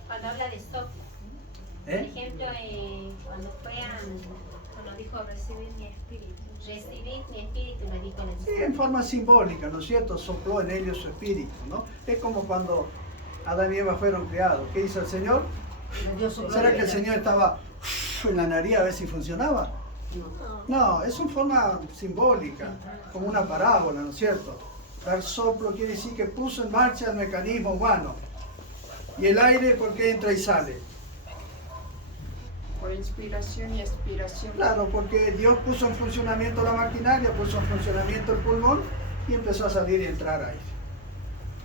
Cuando habla de soplo. Por ejemplo, cuando dijo recibir mi espíritu. Recibir mi espíritu, me dijo el Señor. Sí, en forma simbólica, ¿no es cierto? Sopló en ellos su espíritu, ¿no? Es como cuando Adán y Eva fueron creados. ¿Qué hizo el Señor? ¿Será que el Señor estaba en la nariz a ver si funcionaba? No, es una forma simbólica, como una parábola, ¿no es cierto? Dar soplo quiere decir que puso en marcha el mecanismo humano. ¿Y el aire por qué entra y sale? Por inspiración y expiración. Claro, porque Dios puso en funcionamiento la maquinaria, puso en funcionamiento el pulmón y empezó a salir y entrar aire.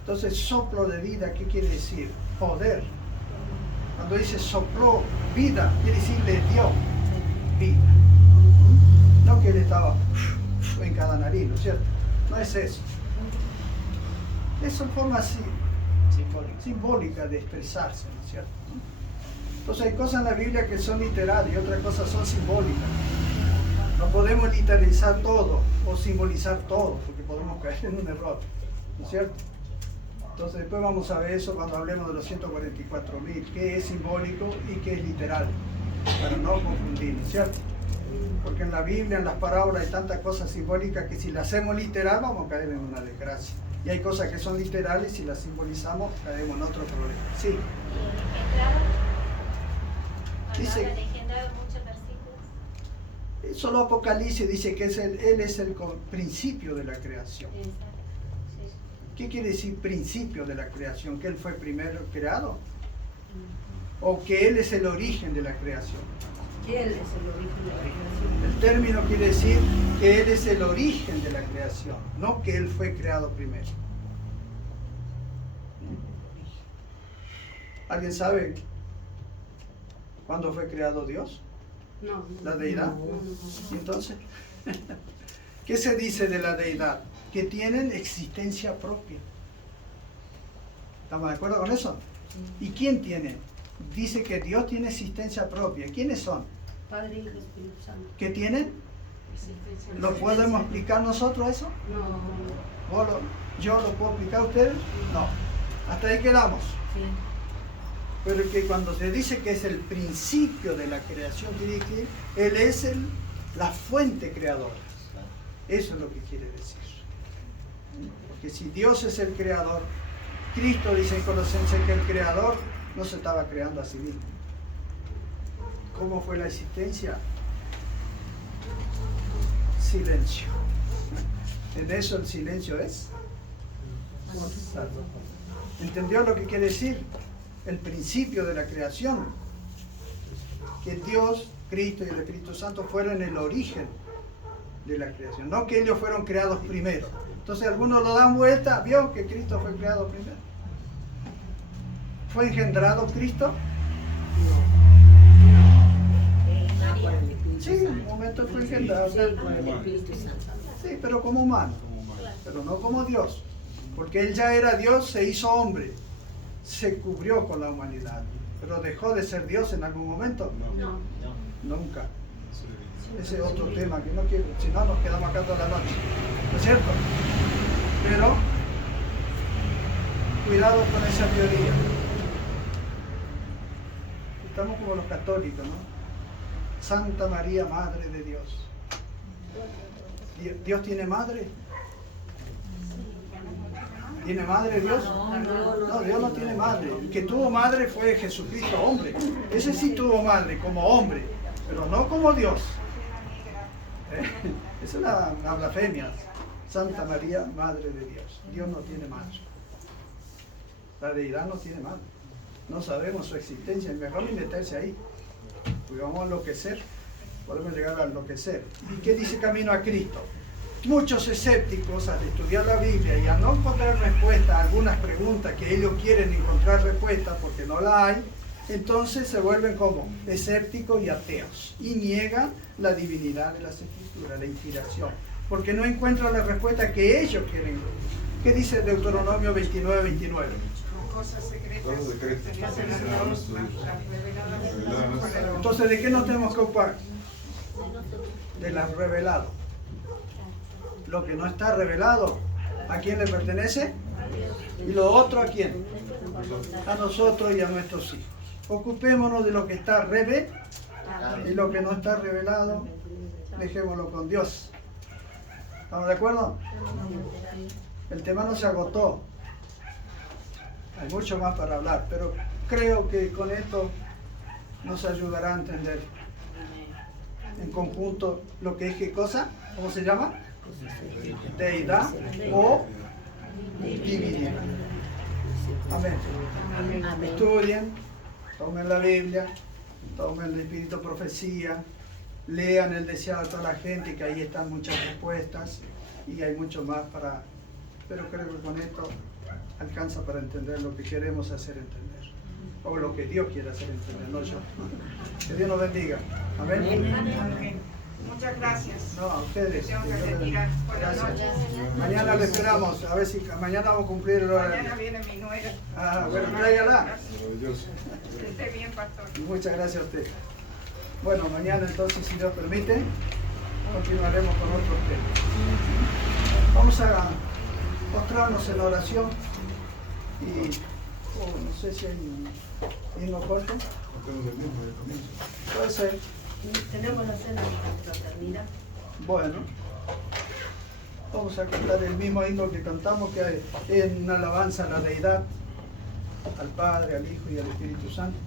Entonces, soplo de vida, ¿qué quiere decir? Poder. Cuando dice sopló vida, quiere decir le dio vida. No que él estaba en cada nariz, ¿no es cierto? No es eso. Es una forma así, simbólica de expresarse, ¿no es cierto? Entonces hay cosas en la Biblia que son literales y otras cosas son simbólicas. No podemos literalizar todo o simbolizar todo, porque podemos caer en un error, ¿no es cierto? Entonces después vamos a ver eso cuando hablemos de los 144.000, qué es simbólico y qué es literal, para no confundir, ¿no es cierto? Porque en la Biblia, en las parábolas, hay tantas cosas simbólicas que si las hacemos literal vamos a caer en una desgracia. Y hay cosas que son literales y si las simbolizamos caemos en otro problema. Sí. Dice, muchos versículos. solo Apocalipsis dice que Él es el principio de la creación. ¿Qué quiere decir principio de la creación? ¿Que Él fue primero creado? ¿O que Él es el origen de la creación? Que Él es el origen de la creación. El término quiere decir que Él es el origen de la creación, no que Él fue creado primero. ¿Alguien sabe cuándo fue creado Dios? No. ¿La deidad? Entonces, ¿qué se dice de la deidad? Que tienen existencia propia. ¿Estamos de acuerdo con eso? ¿Y quién tiene? Dice que Dios tiene existencia propia. ¿Quiénes son? Padre, Hijo, Espíritu Santo. ¿Qué tienen? ¿Lo podemos explicar nosotros eso? No. ¿Yo lo puedo explicar a ustedes? No. Hasta ahí quedamos. Sí. Pero que cuando se dice que es el principio de la creación, quiere decir que Él es la fuente creadora. Eso es lo que quiere decir. Porque si Dios es el creador, Cristo dice en Colosenses que el creador no se estaba creando a sí mismo. ¿Cómo fue la existencia? Silencio. En eso el silencio es. ¿Entendió lo que quiere decir? El principio de la creación. Que Dios, Cristo y el Espíritu Santo fueron el origen de la creación. No que ellos fueron creados primero. Entonces algunos lo dan vuelta. ¿Vio que Cristo fue creado primero? ¿Fue engendrado Cristo? Sí, en un momento fue engendrado. Sí, pero como humano. Pero no como Dios. Porque Él ya era Dios, se hizo hombre. Se cubrió con la humanidad. Pero dejó de ser Dios en algún momento. No. Nunca. Ese es otro tema que no quiero. Si no, nos quedamos acá toda la noche. ¿No es cierto? Pero cuidado con esa teoría. Estamos como los católicos, ¿no? Santa María, Madre de Dios. ¿Dios tiene madre? ¿Tiene madre Dios? No, Dios no tiene madre. El que tuvo madre fue Jesucristo, hombre. Ese sí tuvo madre como hombre, pero no como Dios. Esa es la blasfemia. Santa María, Madre de Dios. Dios no tiene madre. La deidad no tiene madre. No sabemos su existencia. Es mejor ni meterse ahí. Porque vamos a enloquecer. Podemos llegar a enloquecer. ¿Y qué dice Camino a Cristo? Muchos escépticos, al estudiar la Biblia y al no encontrar respuesta a algunas preguntas que ellos quieren encontrar respuesta porque no la hay, entonces se vuelven como escépticos y ateos y niegan la divinidad de las Escrituras, la inspiración, porque no encuentran la respuesta que ellos quieren. ¿Qué dice Deuteronomio 29:29? Cosas secretas. Entonces, ¿de qué nos tenemos que ocupar? De las reveladas. Lo que no está revelado, ¿a quién le pertenece? Y lo otro, ¿a quién? A nosotros y a nuestros hijos. Ocupémonos de lo que está revelado y lo que no está revelado, dejémoslo con Dios. ¿Estamos de acuerdo? El tema no se agotó. Hay mucho más para hablar, pero creo que con esto nos ayudará a entender en conjunto lo que es qué cosa, ¿cómo se llama? Deidad o divinidad. Amén. Estudien, tomen la Biblia, tomen el Espíritu Profecía, lean el deseado de toda la gente, que ahí están muchas respuestas y hay mucho más para... Pero creo que con esto alcanza para entender lo que queremos hacer entender, o lo que Dios quiere hacer entender, no yo. Que Dios nos bendiga. Amén. Amén. Muchas gracias. No, a ustedes. Tengo que retirar. Buenas noches. Mañana le esperamos, a ver si mañana vamos a cumplir el horario. Mañana viene mi nuera. Ah, bueno, tráigala. Maravilloso. Que esté bien, pastor. Muchas gracias a usted. Bueno, mañana entonces, si Dios permite, continuaremos con otros temas. Vamos a mostrarnos en oración y no sé si hay un himno corto. Tenemos el mismo del comienzo. Puede ser. Tenemos la cena de la fraternidad. Bueno, vamos a cantar el mismo himno que cantamos, que es una alabanza a la deidad, al Padre, al Hijo y al Espíritu Santo.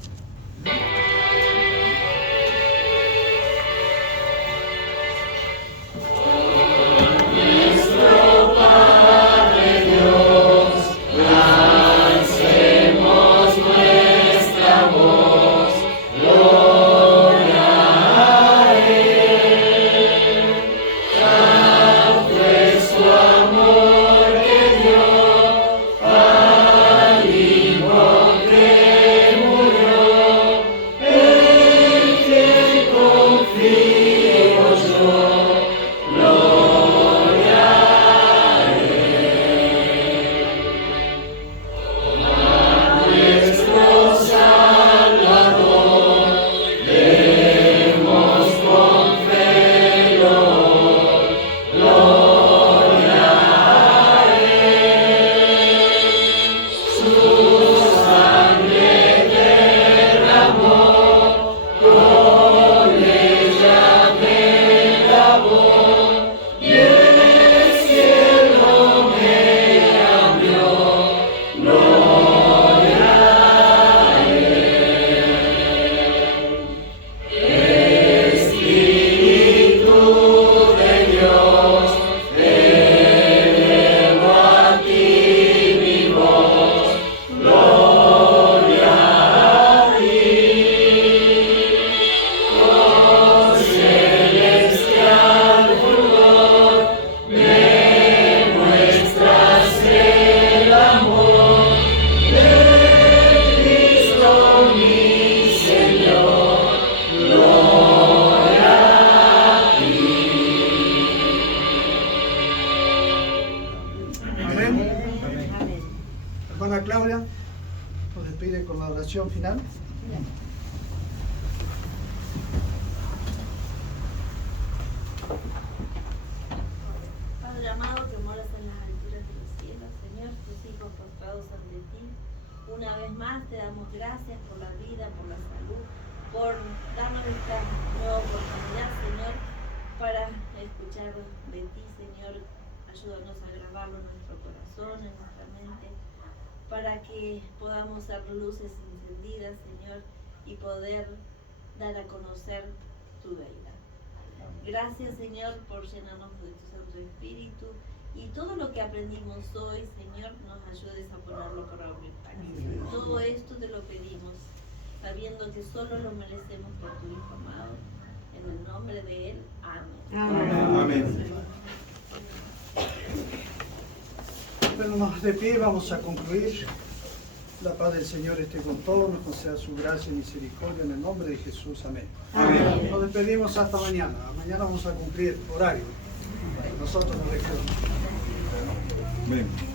Hermana Claudia, nos despide con la oración final. Padre amado, que moras en las alturas de los cielos, Señor, tus hijos postrados ante ti, una vez más te damos gracias por la vida, por la salud, por darnos esta nueva oportunidad, Señor, para escuchar de ti, Señor. Ayúdanos a grabarlo en nuestro corazón, en nuestra mente, para que podamos ser luces encendidas, Señor, y poder dar a conocer tu deidad. Gracias, Señor, por llenarnos de tu Santo Espíritu y todo lo que aprendimos hoy, Señor, nos ayudes a ponerlo por obra y práctica. Todo esto te lo pedimos, sabiendo que solo lo merecemos por tu Hijo amado. En el nombre de Él, amén. Amén. Amén. Bueno, de pie vamos a concluir. La paz del Señor esté con todos, nos conceda su gracia y misericordia en el nombre de Jesús. Amén. Amén. Nos despedimos hasta mañana. Mañana vamos a cumplir horario. Nosotros nos dejamos. Amén.